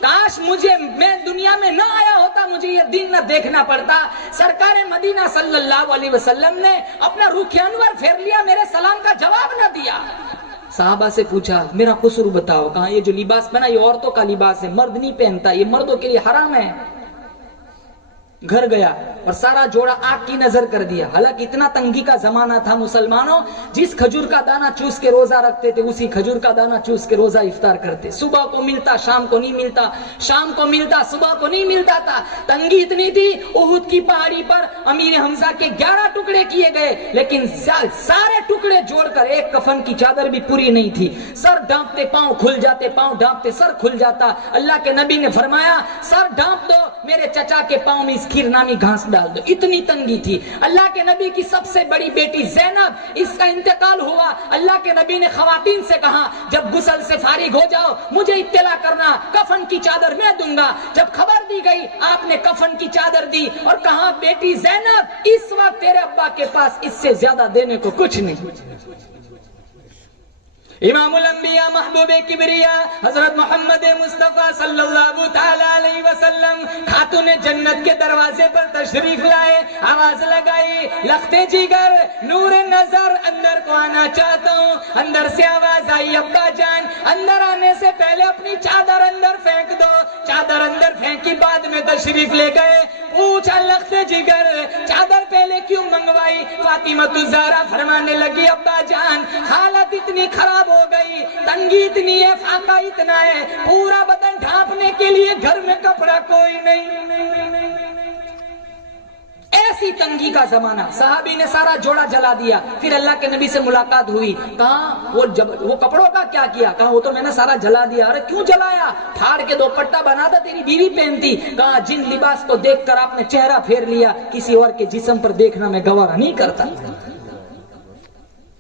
کاش میں دنیا میں نہ آیا ہوتا، مجھے یہ دن نہ دیکھنا پڑتا۔ سرکار مدینہ صلی اللہ علیہ وسلم نے اپنا رخ انور پھیر لیا، میرے سلام کا جواب نہ دیا۔ صحابہ سے پوچھا میرا قصور بتاؤ، کہا یہ جو لباس پہنا یہ عورتوں کا لباس ہے، مرد نہیں پہنتا، یہ مردوں کے لیے حرام ہے۔ گھر گیا اور سارا جوڑا آگ کی نظر کر دیا۔ حالانکہ اتنا تنگی کا زمانہ تھا مسلمانوں، جس کھجور کا دانہ چوس کے روزہ رکھتے تھے اسی کھجور کا دانہ چوس کے روزہ افطار کرتے۔ صبح کو ملتا، شام کو نہیں ملتا، شام کو ملتا، صبح کو نہیں ملتا تھا۔ تنگی اتنی تھی، احد کی پہاڑی پر امیر حمزہ کے 11 ٹکڑے کیے گئے، لیکن سارے ٹکڑے جوڑ کر ایک کفن کی چادر بھی پوری نہیں تھی۔ سر ڈانپتے پاؤں کھل جاتے، پاؤں ڈانپتے سر کھل جاتا۔ اللہ کے نبی نے فرمایا سر ڈانپ دو، میرے چچا کے پاؤں میں کھیر نامی گھاس ڈال دو۔ اتنی تنگی تھی۔ اللہ کے نبی کی سب سے بڑی بیٹی زینب، اس کا انتقال ہوا۔ اللہ کے نبی نے خواتین سے کہا جب غسل سے فارغ ہو جاؤ مجھے اطلاع کرنا، کفن کی چادر میں دوں گا۔ جب خبر دی گئی آپ نے کفن کی چادر دی اور کہا بیٹی زینب اس وقت تیرے ابا کے پاس اس سے زیادہ دینے کو کچھ نہیں۔ امام الانبیاء محبوب کبریا حضرت محمد مصطفیٰ صلی اللہ تعالی علیہ وسلم خاتون جنت کے دروازے پر تشریف لائے، آواز لگائی لختے جگر نور نظر اندر کو آنا چاہتا ہوں۔ اندر سے آواز آئی ابا جان اندر آنے سے پہلے اپنی چادر اندر پھینک دو۔ چادر اندر پھینکی بعد میں تشریف لے گئے۔ پوچھا لختے جگر چادر پہلے کیوں منگوائی؟ فاطمہ الزہرا فرمانے لگی ابا جان حالت اتنی خراب ہو گئی، تنگی اتنی ہے، فاقہ اتنا ہے، پورا بدن ڈھانپنے کے لیے گھر میں کپڑا کوئی نہیں۔ ایسی تنگی کا زمانہ، صحابی نے سارا جوڑا جلا دیا۔ پھر اللہ کے نبی سے ملاقات ہوئی، کہا وہ کپڑوں کا کیا کیا؟ کہا وہ تو میں نے سارا جلا دیا۔ ارے کیوں جلایا؟ پھاڑ کے دوپٹہ بنا تھا تیری بیوی پہنتی۔ کہا جن لباس کو دیکھ کر آپ نے چہرہ پھیر لیا کسی اور کے جسم پر دیکھنا میں گوارا نہیں کرتا۔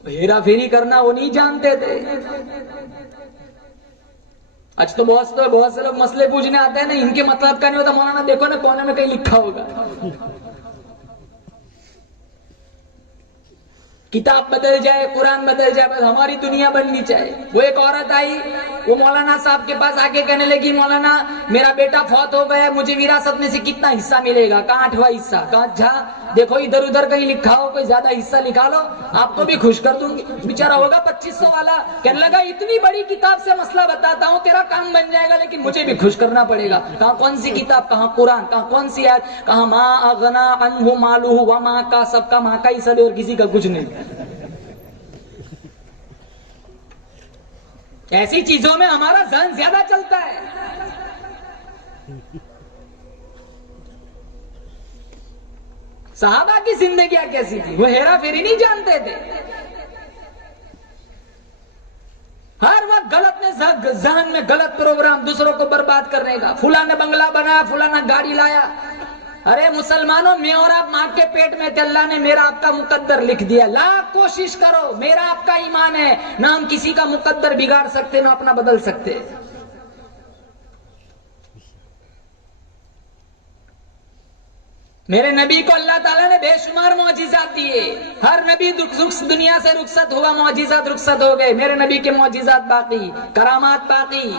ہیرا پھیری کرنا وہ نہیں جانتے تھے۔ آج تو بہت سے لوگ مسئلے پوچھنے آتے ہیں نا، ان کے مطلب کا نہیں ہوتا، مولانا دیکھو نا کونے میں کہیں لکھا ہوگا۔ کتاب بدل جائے، قرآن بدل جائے، بس ہماری دنیا بننی چاہیے۔ وہ ایک عورت آئی، وہ مولانا صاحب کے پاس آ کے کہنے لگی مولانا میرا بیٹا فوت ہو گیا، مجھے وراثت میں سے کتنا حصہ ملے گا؟ کہاں 8واں حصہ؟ کہا اچھا دیکھو ادھر ادھر کہیں لکھا ہو، کوئی زیادہ حصہ لکھا لو، آپ کو بھی خوش کر دوں گی۔ بیچارہ ہوگا 2500 والا، کہنے لگا اتنی بڑی کتاب سے مسئلہ بتاتا ہوں، تیرا کام بن جائے گا لیکن مجھے بھی خوش کرنا پڑے گا۔ کہاں کون سی کتاب؟ کہاں قرآن۔ کہاں کون سی آیت؟ کہاں ما اغنا عنہ مالہ وما، کا سب کا ماں کا حصہ دے اور کسی کا کچھ نہیں۔ ایسی چیزوں میں ہمارا ذہن زیادہ چلتا ہے۔ صحابہ کی زندگیاں کیسی تھی؟ وہ ہیرا پھیری نہیں جانتے تھے، ہر وقت غلط میں ذہن میں غلط پروگرام دوسروں کو برباد کرنے کا۔ فلاں نے بنگلہ بنایا، فلاں نے گاڑی لایا۔ ارے مسلمانوں، میں اور آپ ماں کے پیٹ میں تھے، اللہ نے میرا آپ کا مقدر لکھ دیا۔ لاکھ کوشش کرو، میرا آپ کا ایمان ہے، نہ ہم کسی کا مقدر بگاڑ سکتے نہ اپنا بدل سکتے۔ میرے نبی کو اللہ تعالیٰ نے بے شمار معجزات دیے، ہر نبی دنیا سے رخصت ہوا، معجزات رخصت ہو گئے، میرے نبی کے معجزات باقی، کرامات باقی۔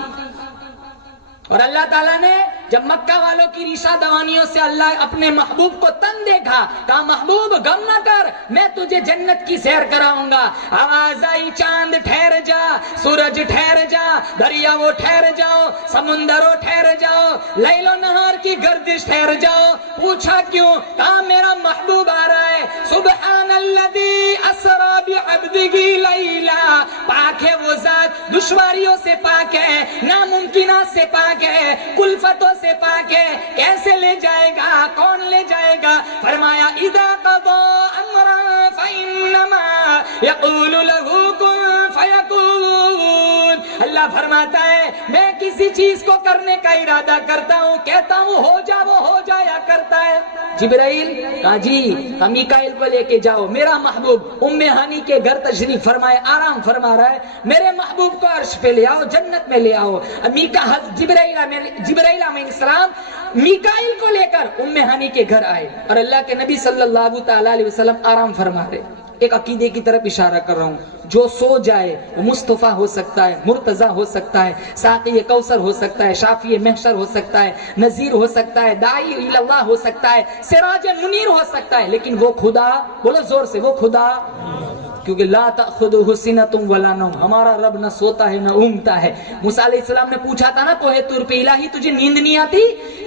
اور اللہ تعالیٰ نے جب مکہ والوں کی ریشہ دوانیوں سے اللہ اپنے محبوب کو تنگ دیکھا، کہا محبوب غم نہ کر، میں تجھے جنت کی سیر کراؤں گا۔ آواز آئی چاند ٹھہر جا، سورج ٹھہر جا، دریاؤں ٹھہر جاؤ، سمندروں ٹھہر جاؤ، لیل و نہار کی گردش ٹھہر جاؤ۔ پوچھا کیوں؟ کہا میرا محبوب آ رہا ہے۔ سبحان الذی اسری بعبدہ لیلا، پاک ہے وہ ذات، دشواریوں سے پاک ہے، ناممکنات سے پاک ہے، کلفتوں سے پاک ہے۔ کیسے لے جائے گا؟ کون لے جائے گا؟ فرمایا اذا قضا امرا فانما یقول له کن فیکون۔ اللہ فرماتا ہے میں کسی چیز کو کرنے کا ارادہ کرتا ہوں، کہتا ہوں ہو جا، وہ ہو جایا کرتا ہے۔ جبرائیل کہا جی میکائیل کو لے کے جاؤ۔ میرا محبوب ام ہانی کے گھر تشریف فرمائے، آرام فرما رہا ہے، میرے محبوب کو عرش پہ لے آؤ، جنت میں لے آؤ۔ جبرائیل علیہ السلام میکائیل کو لے کر ام ہانی کے گھر آئے اور اللہ کے نبی صلی اللہ تعالی علیہ وسلم آرام فرما رہے۔ ایک عقیدے کی طرف اشارہ کر رہا ہوں، جو سو جائے وہ مصطفیٰ ہو سکتا ہے، مرتضیٰ ہو سکتا ہے، ساقی کوثر ہو سکتا ہے، شافی محشر ہو سکتا ہے، نذیر ہو سکتا ہے، داعی اللہ ہو سکتا ہے، سراج منیر ہو سکتا ہے، لیکن وہ خدا، بولو زور سے، وہ خدا، کیونکہ لا تأخذہ سنۃ ولا نوم، ہمارا رب نہ سوتا ہے نہ اونگتا ہے۔ موسیٰ علیہ السلام نے پوچھا تھا نا کوہ طور پہ، الہی تجھے نیند نہیں آتی؟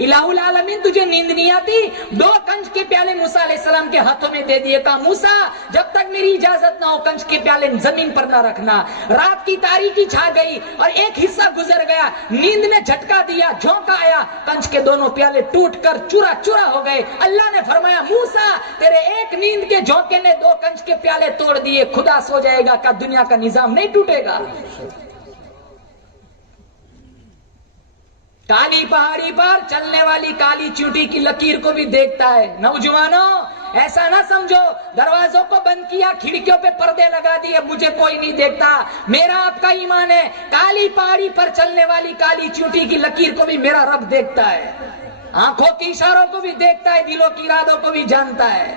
الہ العالمین تجھے نیند نہیں آتی؟ 2 کنج کے پیالے موسیٰ علیہ السلام کے ہاتھوں میں دے دیے، کہا موسیٰ جب تک میری اجازت نہ ہو کنج کے پیالے زمین پر نہ رکھنا۔ رات کی تاریکی چھا گئی اور ایک حصہ گزر گیا، نیند نے جھٹکا دیا، جھونکا آیا، کنج کے دونوں پیالے ٹوٹ کر چورا چورا ہو گئے۔ اللہ نے فرمایا موسیٰ تیرے ایک نیند کے جھونکے نے 2 کنج کے پیالے توڑ دیے، خدا سو جائے گا کہ دنیا کا نظام نہیں ٹوٹے گا۔ کالی پہاڑی پر چلنے والی کالی چیونٹی کی لکیر کو بھی دیکھتا ہے۔ نوجوانوں ایسا نہ سمجھو دروازوں کو بند کیا، کھڑکیوں پہ پردے لگا دیے، مجھے کوئی نہیں دیکھتا۔ میرا آپ کا ایمان ہے کالی پہاڑی پر چلنے والی کالی چیونٹی کی لکیر کو بھی میرا رب دیکھتا ہے، آنکھوں کی اشاروں کو بھی دیکھتا ہے، دلوں کی ارادوں کو بھی جانتا ہے۔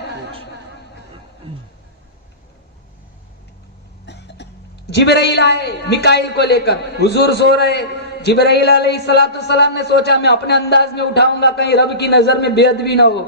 جبرائیل آئے میکائیل کو لے کر، حضور سو رہے۔ جبرائیل علیہ السلام نے سوچا میں اپنے انداز میں اٹھاؤں گا کہیں رب کی نظر میں بے ادبی نہ ہو۔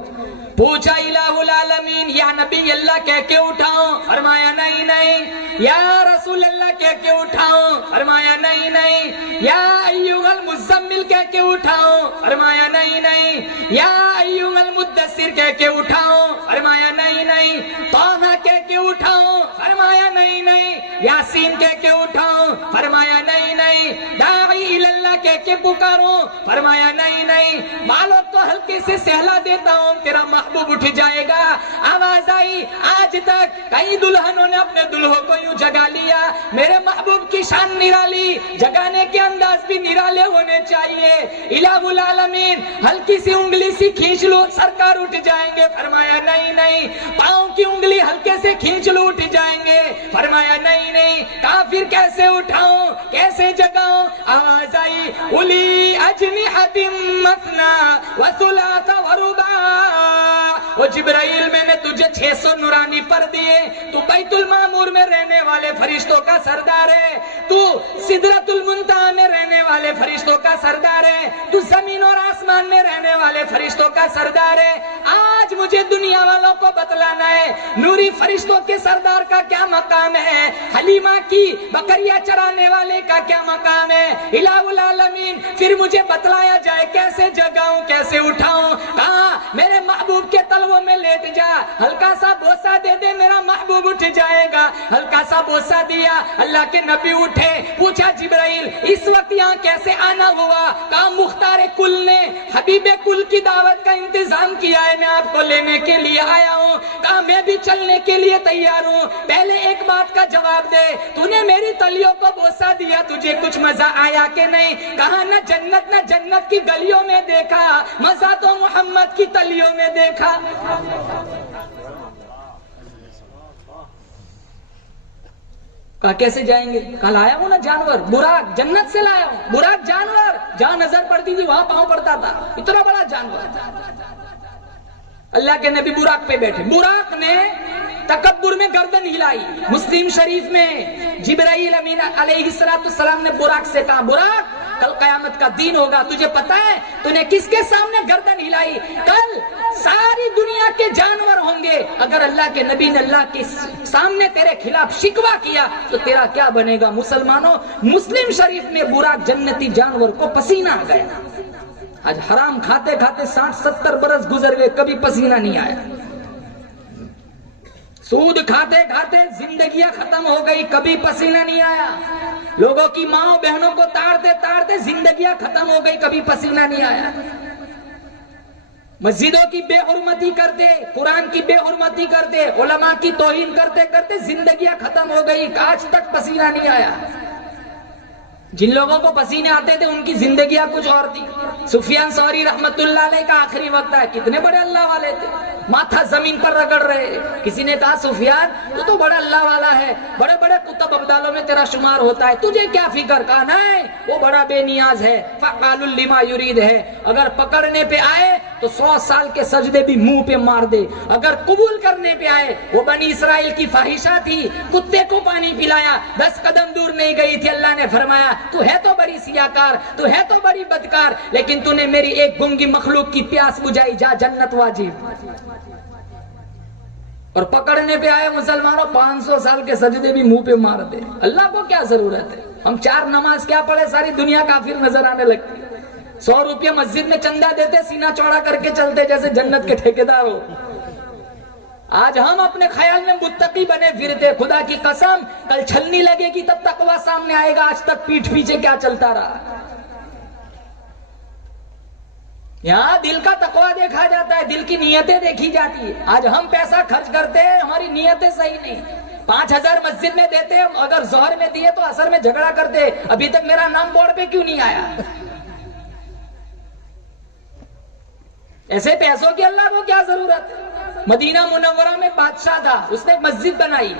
پوچھا الہ العالمین یا نبی اللہ کہہ کے اٹھاؤں؟ فرمایا نہیں نہیں۔ یا رسول اللہ کہہ کے اٹھاؤں؟ فرمایا نہیں نہیں۔ یا ایھا المزمل کہہ کے اٹھاؤں؟ فرمایا نہیں نہیں۔ یا ایھا المدثر کہہ کے اٹھاؤں؟ فرمایا نہیں نہیں۔ طٰہٰ کہہ کے اٹھاؤں؟ فرمایا نہیں نہیں۔ یاسین کہہ کے اٹھاؤں؟ فرمایا نہیں نہیں۔ داعی اللہ کہہ کے پکاروں؟ فرمایا نہیں نہیں۔ بالوں تو ہلکے سے سہلا دیتا ہوں، تیرا محبوب اٹھ جائے گا۔ آواز آئی آج تک کئی دلہنوں نے اپنے دلہوں کو یوں جگا لیا، میرے محبوب کی شان نرالی، جگانے کے انداز بھی نرالے ہونے چاہیے۔ الہ العالمین ہلکی سی انگلی سی کھینچ لو سرکار اٹھ جائیں گے؟ فرمایا نہیں نہیں۔ پاؤں کی انگلی ہلکے سے کھینچ لو اٹھ جائیں گے؟ فرمایا نہیں نہیں۔ کافر کیسے اٹھاؤں، کیسے جگاؤں؟ آواز آئی اُلی اجنحۃ مثنی وثلاث ورباع وہ جبرائیل میں نے تجھے 600 نورانی پر دیے، تو بیت المعمور میں رہنے والے فرشتوں کا سردار ہے، تو سدرۃ المنتہا میں رہنے والے فرشتوں کا سردار ہے، تو زمین اور آسمان میں رہنے والے فرشتوں کا سردار ہے۔ آج مجھے دنیا والوں کو بتلانا ہے نوری فرشتوں کے سردار کا کیا مقام ہے، حلیمہ کی بکریاں چرانے والے کا کیا مقام ہے، الہ العالمین۔ پھر مجھے بتلایا جائے کیسے جگاؤں، کیسے اٹھاؤں۔ کہاں میرے محبوب کے تلووں میں لیٹ جا، ہلکا سا بوسہ دے دے، میرا محبوب اٹھ جائے گا۔ ہلکا سا بوسہ دیا، اللہ کے نبی اٹھے۔ پوچھا جبرائیل اس وقت یہاں کیسے آنا ہوا؟ کہا مختار کل نے، حبیب کل کی دعوت کا انتظام کیا ہے، میں آپ کو لینے کے لیے آیا ہوں۔ کہا میں بھی چلنے کے لیے تیار ہوں، پہلے ایک بات کا جواب دے، تو نے میری تلیوں کو بوسہ دیا، تجھے کچھ مزہ آیا کہ نہیں؟ کہا نہ جنت کی گلیوں میں دیکھا، مزہ تو محمد کی تلیوں میں دیکھا۔ کہا کیسے جائیں گے؟ کہا لایا ہوں نا جانور، براق، جنت سے لایا ہوں، براق جانور، جہاں نظر پڑتی تھی وہاں پاؤں پڑتا تھا، اتنا بڑا جانور۔ اللہ کے نبی براق پہ بیٹھے، براق نے تکبر میں گردن ہلائی۔ مسلم شریف میں جبرائیل امین علیہ السلام نے براق سے کہا براق کل قیامت کا دن ہوگا، تجھے پتا ہے تو نے کس کے سامنے گردن ہلائی؟ کل ساری دنیا کے جانور ہوں گے، اگر اللہ کے نبی نے اللہ کے سامنے تیرے خلاف شکوہ کیا تو تیرا کیا بنے گا؟ مسلمانوں، مسلم شریف میں براق جنتی جانور کو پسینہ آ گیا۔ آج حرام کھاتے کھاتے 60-70 برس گزر گئے، کبھی پسینہ نہیں آیا۔ سود کھاتے کھاتے زندگیاں ختم ہو گئی، کبھی پسینہ نہیں آیا۔ لوگوں کی ماں بہنوں کو تاڑتے تاڑتے زندگیاں ختم ہو گئی، کبھی پسینہ نہیں آیا۔ مسجدوں کی بے حرمتی کرتے، قرآن کی بے حرمتی کرتے، علماء کی توہین کرتے کرتے زندگیاں ختم ہو گئی، آج تک پسینہ نہیں آیا۔ جن لوگوں کو پسینے آتے تھے ان کی زندگیاں کچھ اور تھی۔ سفیان ثوری رحمت اللہ علیہ کا آخری وقت ہے، کتنے بڑے اللہ والے تھے، ماتھا زمین پر رگڑ رہے۔ کسی نے کہا سفیان تو بڑا اللہ والا ہے، بڑے بڑے قطب ابدالوں میں تیرا شمار ہوتا ہے، تجھے کیا فکر؟ کہا نہیں، وہ بڑا بے نیاز ہے، فعال لما یرید ہے، اگر پکڑنے پہ آئے تو 100 سال کے سجدے بھی منہ پہ مار دے، اگر قبول کرنے پہ آئے وہ بنی اسرائیل کی فاحشہ تھی، کتے کو پانی پلایا، 10 قدم دور نہیں گئی تھی، اللہ نے فرمایا تو ہے تو بڑی سیاکار، تو ہے تو بڑی بدکار، لیکن تو نے میری ایک گنگی مخلوق کی پیاس بجھائی، جا جنت واجب۔ اور پکڑنے پہ آئے مسلمانوں 500 سال کے سجدے بھی منہ پہ مار دے۔ اللہ کو کیا ضرورت ہے؟ ہم 4 نماز کیا پڑھے، ساری دنیا کافر نظر آنے لگتی۔ 100 روپیہ مسجد میں چندہ دیتے، سینہ چوڑا کر کے چلتے جیسے جنت کے ٹھیکیدار ہو۔ آج ہم اپنے خیال میں متقی بنے پھرتے، خدا کی قسم کل چھلنی لگے گی تب تقویٰ سامنے آئے گا، آج تک پیٹھ پیچھے کیا چلتا رہا۔ یہاں دل کا تقویٰ دیکھا جاتا ہے، دل کی نیتیں دیکھی جاتی ہے۔ آج ہم پیسہ خرچ کرتے ہیں، ہماری نیتیں صحیح نہیں۔ 5000 مسجد میں دیتے ہیں، اگر ظہر میں دیے تو عصر میں جھگڑا کرتے، ابھی تک میرا نام بورڈ پہ کیوں نہیں آیا؟ ایسے پیسوں کی اللہ کو کیا ضرورت ہے؟ مدینہ منورہ میں بادشاہ تھا، اس نے ایک مسجد بنائی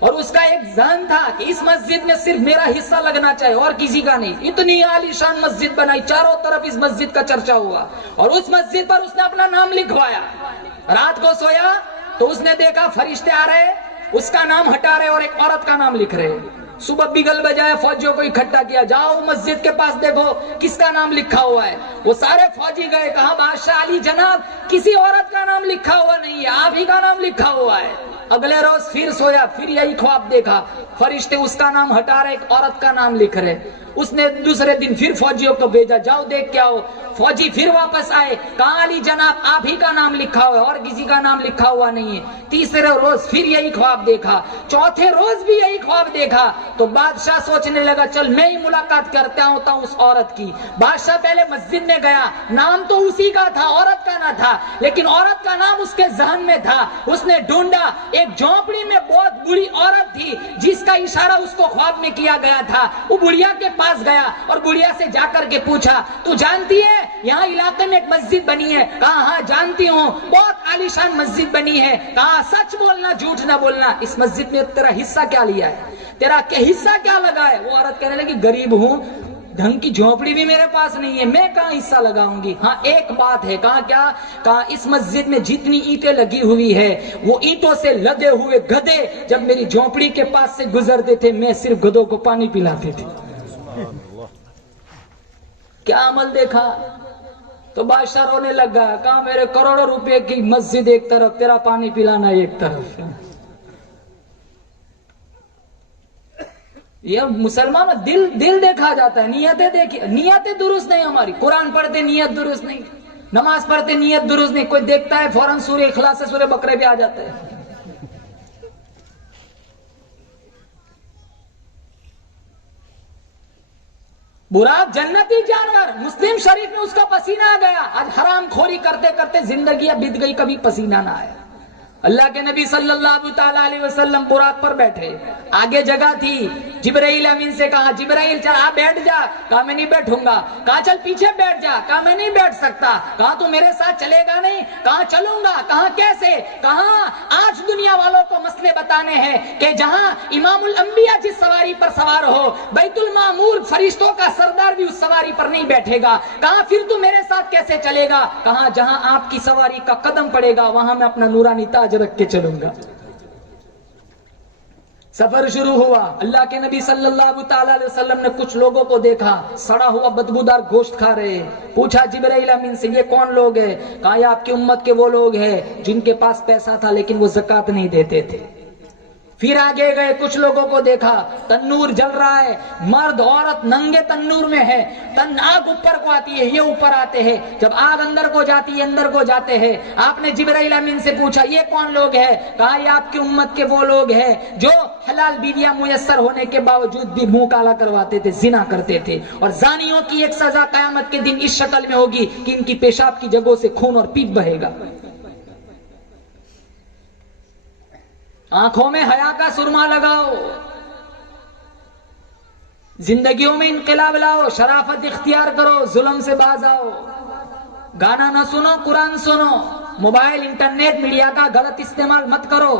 اور اس کا ایک ذہن تھا کہ اس مسجد میں صرف میرا حصہ لگنا چاہیے اور کسی کا نہیں۔ اتنی عالی شان مسجد بنائی، چاروں طرف اس مسجد کا چرچا ہوا، اور اس مسجد پر اس نے اپنا نام لکھوایا۔ رات کو سویا تو اس نے دیکھا فرشتے آ رہے، اس کا نام ہٹا رہے اور ایک عورت کا نام لکھ رہے۔ صبح بگل بجائے فوجیوں کو اکٹھا کیا، جاؤ مسجد کے پاس دیکھو کس کا نام لکھا ہوا ہے۔ وہ سارے فوجی گئے، کہا بادشاہ علی جناب کسی عورت کا نام لکھا ہوا نہیں ہے، آپ ہی کا نام لکھا ہوا ہے۔ اگلے روز پھر سویا، پھر یہی خواب دیکھا، فرشتے اس کا نام ہٹا رہے، ایک عورت کا نام لکھ رہے۔ اس نے دوسرے دن پھر فوجیوں کو بھیجا، جاؤ دیکھ کے آؤ۔ فوجی پھر واپس آئے، کہا علی جناب آپ ہی کا نام لکھا ہوا ہے اور کسی کا نام لکھا ہوا نہیں ہے۔ تیسرے روز پھر یہی خواب دیکھا، چوتھے روز بھی یہی خواب دیکھا، تو بادشاہ سوچنے لگا چل میں ہی ملاقات کرتا ہوں اس عورت کی۔ بادشاہ پہلے مسجد میں گیا، نام تو اسی کا تھا، عورت کا نہ تھا، لیکن عورت کا نام اس کے ذہن میں تھا۔ اس نے ڈھونڈا، ایک جھونپڑی میں بہت بری عورت تھی جس کا اشارہ اس کو خواب میں کیا گیا تھا۔ وہ بڑھیا کے پاس گیا اور بڑھیا سے جا کر کے پوچھا تو جانتی ہے یہاں علاقے میں ایک مسجد بنی ہے؟ کہا ہاں جانتی ہوں، بہت عالیشان مسجد بنی ہے۔ کہا سچ بولنا جھوٹ نہ بولنا، اس مسجد میں تیرا حصہ کیا لیا ہے، تیرا حصہ کیا لگا ہے؟ وہ عورت کہنے لگی غریب ہوں، ڈھنگ کی جھونپڑی بھی میرے پاس نہیں ہے، میں کہاں حصہ لگاؤں گی؟ ہاں ایک بات ہے، کہا کیا؟ کہا اس مسجد میں جتنی اینٹیں لگی ہوئی ہے وہ اینٹوں سے لدے ہوئے گدھے جب میری جھونپڑی کے پاس سے گزرتے تھے میں صرف گدھوں کو پانی پلاتے تھے۔ کیا عمل دیکھا؟ تو بادشاہ رونے لگا، کہا میرے کروڑوں روپے کی مسجد ایک طرف، تیرا پانی پلانا ایک طرف۔ یہ مسلمان دل دیکھا جاتا ہے، نیتیں دیکھی، نیتیں درست نہیں ہماری، قرآن پڑھتے نیت درست نہیں، نماز پڑھتے نیت درست نہیں، کوئی دیکھتا ہے فوراً سورہ اخلاص سے سورہ بقرہ بھی آ جاتا ہے۔ براق جنتی جانور، مسلم شریف میں اس کا پسینہ آ گیا، آج حرام خوری کرتے کرتے زندگیاں بیت گئی، کبھی پسینہ نہ آیا۔ اللہ کے نبی صلی اللہ تعالیٰ علیہ وسلم براق پر بیٹھے، آگے جگہ تھی، جبرائیل امین سے کہا جبرائیل چل بیٹھ جا، کہا میں نہیں بیٹھوں گا، کہا چل پیچھے بیٹھ جا، کہا میں نہیں بیٹھ سکتا، کہا تو میرے ساتھ چلے گا نہیں، کہا چلوں گا، کہا کیسے؟ کہا آج دنیا والوں کو مسئلے بتانے ہیں کہ جہاں امام الانبیاء جس سواری پر سوار ہو، بیت المعمور فرشتوں کا سردار بھی اس سواری پر نہیں بیٹھے گا، کہا پھر تو میرے ساتھ کیسے چلے گا؟ کہا جہاں آپ کی سواری کا قدم پڑے گا وہاں میں اپنا نورانی تاج رکھ کے چلوں گا۔ سفر شروع ہوا، اللہ کے نبی صلی اللہ تعالیٰ علیہ وسلم نے کچھ لوگوں کو دیکھا سڑا ہوا بدبودار گوشت کھا رہے، پوچھا جبرائیل امین سے یہ کون لوگ ہیں؟ کہا یہ آپ کی امت کے وہ لوگ ہیں جن کے پاس پیسہ تھا لیکن وہ زکوٰۃ نہیں دیتے تھے۔ پھر آگے گئے، کچھ لوگوں کو دیکھا تنور جل رہا ہے، مرد عورت ننگے تنور میں ہے، آگ اوپر کو آتی ہے، یہ اوپر آتے ہیں، جب آگ اندر کو جاتی ہے اندر کو جاتے ہیں۔ آپ نے جبرائیل امین سے پوچھا یہ کون لوگ ہیں؟ کہا یہ آپ کی امت کے وہ لوگ ہیں جو حلال بیویاں میسر ہونے کے باوجود بھی منہ کالا کرواتے تھے، زنا کرتے تھے، اور زانیوں کی ایک سزا قیامت کے دن اس شکل میں ہوگی کہ ان کی پیشاب کی جگہوں سے خون اور پیپ بہے گا۔ آنکھوں میں حیا کا سرما لگاؤ، زندگیوں میں انقلاب لاؤ، شرافت اختیار کرو، ظلم سے باز آؤ، گانا نہ سنو، قرآن سنو، موبائل انٹرنیٹ میڈیا کا غلط استعمال مت کرو۔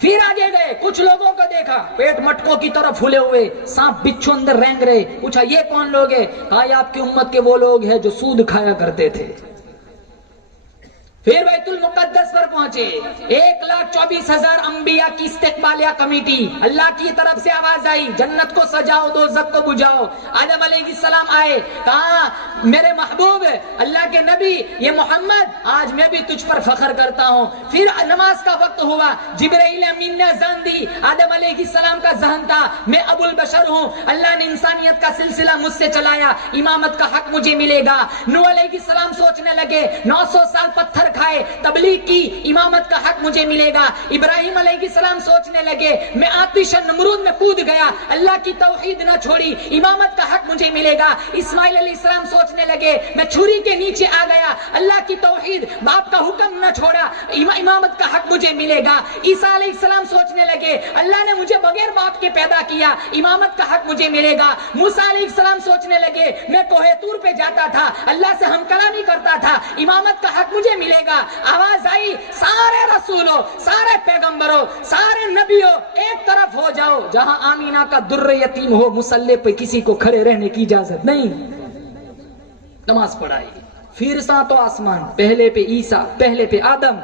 پھر آگے گئے، کچھ لوگوں کو دیکھا پیٹ مٹکوں کی طرف پھولے ہوئے، سانپ بچھو اندر رینگ رہے، پوچھا یہ کون لوگ ہیں؟ کہا یہ آپ کی امت کے وہ لوگ ہیں جو سود کھایا کرتے تھے۔ پھر بیت المقدس پر پہنچے، 1,24,000 انبیاء کی استقبالیہ کمیٹی، اللہ کی طرف سے آواز آئی جنت کو سجاؤ دوزخ کو بجھاؤ۔ آدم علیہ السلام آئے، کہا میرے محبوب اللہ کے نبی یہ محمد، آج میں بھی تجھ پر فخر کرتا ہوں۔ پھر نماز کا وقت ہوا، جبرائیل امین نے اذان دی، آدم علیہ السلام کا ذہن تھا میں ابو البشر ہوں، اللہ نے انسانیت کا سلسلہ مجھ سے چلایا، امامت کا حق مجھے ملے گا۔ نوح علیہ السلام سوچنے لگے 900 سال پتھر کھائے، تبلیغ کی، امامت کا حق مجھے ملے گا۔ ابراہیم علیہ السلام سوچنے لگے میں آتش نمرود میں کود گیا، اللہ کی توحید نہ چھوڑی، امامت کا حق مجھے ملے گا۔ اسماعیل علیہ السلام سوچنے لگے میں چھری کے نیچے آ گیا، اللہ کی توحید، باپ کا حکم نہ چھوڑا، امامت کا حق مجھے ملے گا۔ عیسیٰ علیہ السلام سوچنے لگے اللہ نے مجھے بغیر باپ کے پیدا کیا، امامت کا حق مجھے ملے گا۔ موسیٰ علیہ السلام سوچنے لگے میں کوہ طور پہ جاتا تھا، اللہ سے ہم کلامی کرتا تھا، امامت کا حق مجھے ملے گا۔ آواز آئی سارے رسولوں، سارے پیغمبروں، سارے نبیوں ایک طرف ہو جاؤ، جہاں آمینہ کا در یتیم ہو مصلی پہ کسی کو کھڑے رہنے کی اجازت نہیں۔ نماز پڑھائی، پھر ساتوں آسمان، پہلے پہ عیسیٰ، پہلے پہ آدم،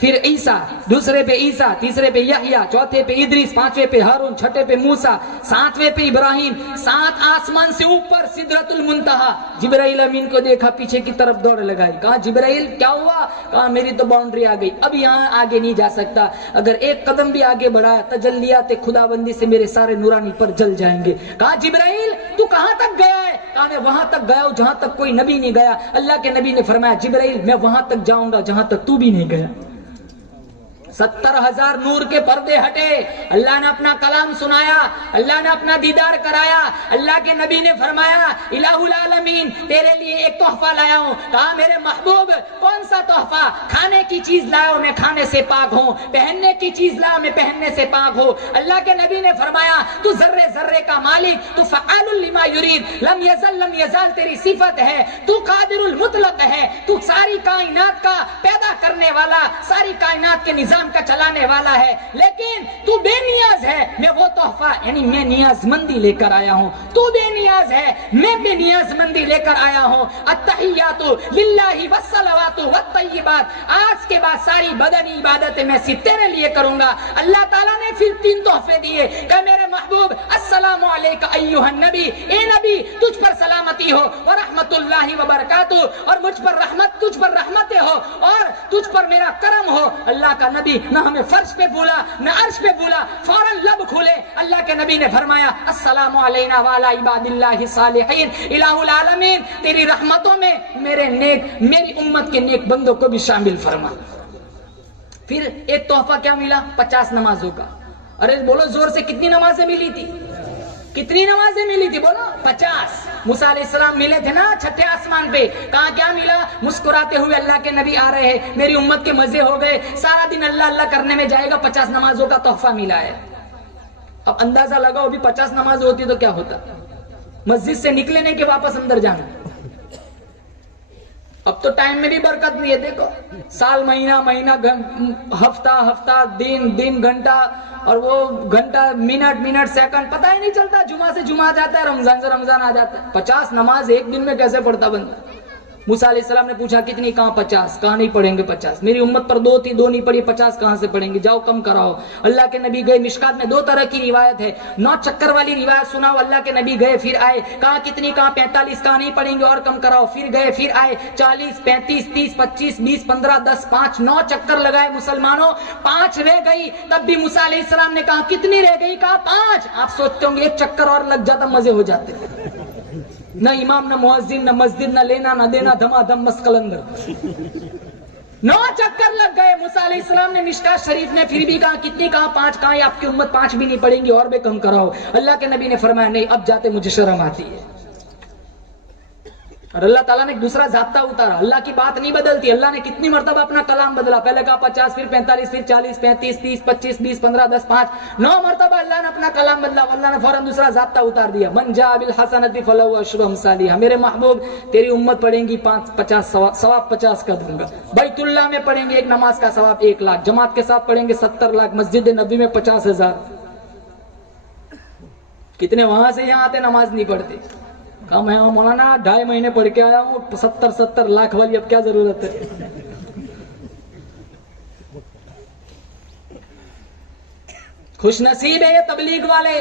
پھر عیسیٰ، دوسرے پہ عیسیٰ، تیسرے پہ یحییٰ، چوتھے پہ ادریس، پانچویں پہ ہارون، چھٹے پہ موسیٰ، ساتویں پہ ابراہیم، 7 آسمان سے اوپر سدرۃ المنتہا۔ جبرائیل امین کو دیکھا، پیچھے کی طرف دوڑ لگائی، کہا جبرائیل کیا ہوا؟ کہا میری تو باؤنڈری آ گئی، اب یہاں آگے نہیں جا سکتا، اگر ایک قدم بھی آگے بڑھایا تجلیات خداوندی سے میرے سارے نورانی پر جل جائیں گے۔ کہا جبرائیل تو کہاں تک گیا ہے؟ کہا میں وہاں تک گیا ہوں جہاں تک کوئی نبی نہیں گیا۔ اللہ کے نبی نے فرمایا جبرائیل میں وہاں تک جاؤں گا جہاں تک تو بھی نہیں گیا۔ 70,000 نور کے پردے ہٹے، اللہ نے اپنا کلام سنایا، اللہ نے اپنا دیدار کرایا۔ اللہ کے نبی نے فرمایا الہ العالمین تیرے لیے ایک تحفہ لایا ہوں۔ کہا میرے محبوب کون سا تحفہ؟ کھانے کی چیز لاؤ میں کھانے سے پاک ہوں، پہننے کی چیز لاؤ میں پہننے سے پاک ہوں۔ اللہ کے نبی نے فرمایا تو ذرے ذرے کا مالک، تو فعال لما یرید، لم یزل لم یزال تیری صفت ہے، تو قادر المطلق ہے، تو ساری کائنات کا پیدا کرنے والا، ساری کائنات کے نظام عالم کا چلانے والا ہے، لیکن تو بے نیاز ہے، میں وہ تحفہ یعنی میں نیاز مندی لے کر آیا ہوں، تو بے نیاز ہے، میں بے نیاز مندی لے کر آیا ہوں۔ التحیات للہ والصلوات والطیبات، آج کے بعد ساری بدنی عبادتیں میں صرف تیرے لیے کروں گا۔ اللہ تعالیٰ نے پھر 3 تحفے دیے کہ میرے محبوب السلام علیکہ ایھا النبی، اے نبی تجھ پر سلامتی ہو، ورحمت اللہ وبرکاتہ، اور مجھ پر رحمت، تجھ پر رحمتیں ہو، اور تجھ پر میرا کرم ہو۔ اللہ کا نبی نہ ہمیں فرش پہ بولا نہ عرش پہ بولا، فوراً لب کھولے اللہ کے نبی نے فرمایا السلام علینا وعلی عباد اللہ الصالحین، الہ العالمین تیری رحمتوں میں میری امت کے نیک بندوں کو بھی شامل فرما۔ پھر ایک تحفہ کیا ملا؟ 50 نمازوں کا۔ ارے بولو زور سے، کتنی نمازیں ملی تھی؟ کتنی نمازیں ملی تھی؟ بولو 50۔ موسیٰ علیہ السلام ملے تھے نا چھٹے آسمان پہ، کہاں کیا ملا؟ مسکراتے ہوئے اللہ کے نبی آ رہے ہیں، میری امت کے مزے ہو گئے، سارا دن اللہ اللہ کرنے میں جائے گا، 50 نمازوں کا تحفہ ملا ہے۔ اب اندازہ لگاؤ ابھی 50 نمازیں ہوتی تو کیا ہوتا؟ مسجد سے نکلے نہیں کہ واپس اندر جانا۔ اب تو ٹائم میں بھی برکت نہیں ہے، دیکھو سال مہینہ ہفتہ دن گھنٹہ، اور وہ گھنٹہ منٹ سیکنڈ پتہ ہی نہیں چلتا، جمعہ سے جمعہ جاتا ہے، رمضان سے رمضان آ جاتا ہے۔ 50 نماز ایک دن میں کیسے پڑھتا بندہ؟ موسیٰ علیہ السلام نے پوچھا کتنی؟ کہاں 50؟ کہاں نہیں پڑھیں گے 50، میری امت پر 2 تھی، 2 نہیں پڑھی، 50 کہاں سے پڑھیں گے؟ جاؤ کم کراؤ۔ اللہ کے نبی گئے، مشکات میں 2 طرح کی روایت ہے، 9 چکر والی روایت سناؤ، اللہ کے نبی گئے پھر آئے، کہاں کتنی؟ کہاں 45، کہاں نہیں پڑھیں گے اور کم کراؤ، پھر گئے پھر آئے، 40 35 30 25 20 15 10 5 9 چکر لگائے مسلمانوں، 5 رہ گئی، تب بھی موسیٰ علیہ السلام نے کہا کتنی رہ گئی؟ کہا 5۔ آپ سوچتے ہوں گے 1 چکر اور لگ جاتا مزے ہو جاتے، نہ امام نہ مؤذن نہ مسجد نہ لینا نہ دینا، دھما دھم مسکلندر۔ 9 چکر لگ گئے، موسیٰ علیہ السلام نے مشکات شریف نے پھر بھی کہا کتنی؟ کہا 5۔ کہا آپ کی امت 5 بھی نہیں پڑھیں گی اور بھی کم کراؤ۔ اللہ کے نبی نے فرمایا نہیں، اب جاتے مجھے شرم آتی ہے۔ اور اللہ تعالیٰ نے ایک دوسرا ضابطہ اتارا، اللہ کی بات نہیں بدلتی، اللہ نے کتنی مرتبہ اپنا کلام بدلا، پہلے کہا 50 پھر 45 پھر 40 35 30 25 20 15 10 5 9 مرتبہ اللہ نے اپنا کلام بدلا، اللہ نے فوراً دوسرا ضابطہ اتار دیا، من جاء بالحسنۃ فلہ عشر امثالها۔ میرے محبوب تیری امت پڑھیں گی 50 ثواب 50 کا دوں گا، بیت اللہ میں پڑھیں گے ایک نماز کا ثواب 1 لاکھ، جماعت کے ساتھ پڑھیں گے 70 لاکھ، مسجد نبوی میں 50,000۔ کتنے وہاں سے یہاں آتے نماز نہیں پڑھتے؟ کہا میں مولانا 2.5 مہینے پڑھ کے آیا ہوں، 70 لاکھ والی اب کیا ضرورت ہے؟ خوش نصیب ہے یہ تبلیغ والے،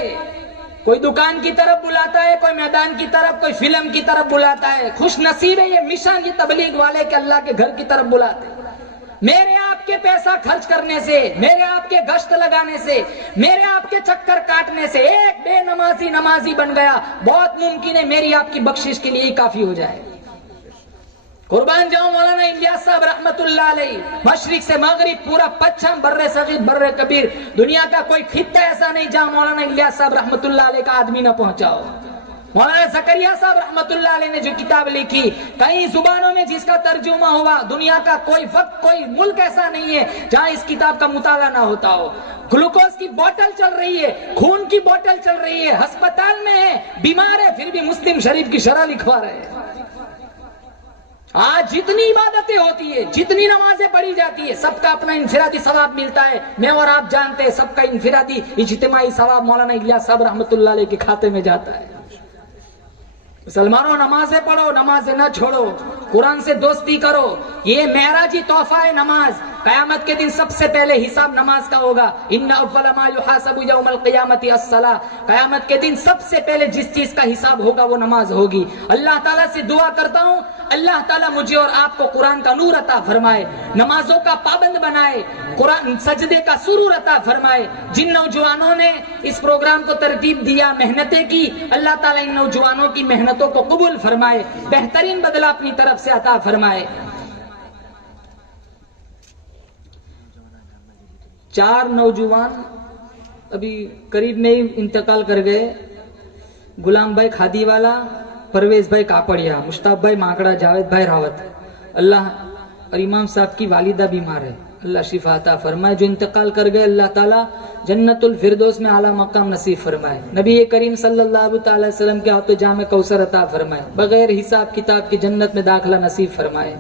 کوئی دکان کی طرف بلاتا ہے، کوئی میدان کی طرف، کوئی فلم کی طرف بلاتا ہے، خوش نصیب ہے یہ مشن، یہ تبلیغ والے کہ اللہ کے گھر کی طرف بلاتے ہیں۔ میرے آپ کے پیسہ خرچ کرنے سے، میرے آپ کے گشت لگانے سے، میرے آپ کے چکر کاٹنے سے ایک بے نمازی بن گیا، بہت ممکن ہے میری آپ کی بخشش کے لیے ہی کافی ہو جائے۔ قربان جاؤں مولانا الیاس صاحب رحمت اللہ علیہ، مشرق سے مغرب پورا پچھم بر صغیر بر کبیر، دنیا کا کوئی خطہ ایسا نہیں جہاں مولانا الیاس صاحب رحمت اللہ علیہ کا آدمی نہ پہنچا ہو۔ مولانا زکریا صاحب رحمت اللہ علیہ نے جو کتاب لکھی، کئی زبانوں میں جس کا ترجمہ ہوا، دنیا کا کوئی وقت کوئی ملک ایسا نہیں ہے جہاں اس کتاب کا مطالعہ نہ ہوتا ہو۔ گلوکوز کی بوتل چل رہی ہے، خون کی بوتل چل رہی ہے، ہسپتال میں ہے، بیمار ہے، پھر بھی مسلم شریف کی شرح لکھوا رہے ہیں۔ آج جتنی عبادتیں ہوتی ہے، جتنی نمازیں پڑھی جاتی ہے، سب کا اپنا انفرادی ثواب ملتا ہے، میں اور آپ جانتے ہیں سب کا انفرادی اجتماعی ثواب مولانا الیاس صاحب رحمت اللہ علیہ کے کھاتے میں جاتا ہے۔ مسلمانوں نمازیں پڑھو، نمازیں نہ چھوڑو، قرآن سے دوستی کرو، یہ معراجی تحفہ ہے نماز۔ قیامت کے دن سب سے پہلے حساب نماز کا ہوگا، ان اول ما یحاسب یوم القیامت الصلاۃ۔ قیامت کے دن سب سے پہلے جس چیز کا حساب ہوگا وہ نماز ہوگی۔ اللہ تعالیٰ سے دعا کرتا ہوں اللہ تعالیٰ مجھے اور آپ کو قرآن کا نور عطا فرمائے، نمازوں کا پابند بنائے، قرآن سجدے کا سرور عطا فرمائے۔ جن نوجوانوں نے اس پروگرام کو ترتیب دیا، محنتیں کی، اللہ تعالیٰ ان نوجوانوں کی محنتوں کو قبول فرمائے، بہترین بدلہ اپنی طرف سے عطا فرمائے۔ 4 نوجوان ابھی قریب میں ہی انتقال کر گئے، غلام بھائی کھادی والا، پرویز بھائی کاپڑیا، مشتاق بھائی مانکڑا، جاوید بھائی راوت۔ اللہ اور امام صاحب کی والدہ بیمار ہے، اللہ شفا عطا فرمائے۔ جو انتقال کر گئے اللہ تعالیٰ جنت الفردوس میں اعلیٰ مقام نصیب فرمائے، نبی کریم صلی اللہ تعالی وسلم کے ہاتھوں جام کوثر عطا فرمائے، بغیر حساب کتاب کی جنت میں داخلہ نصیب فرمائے۔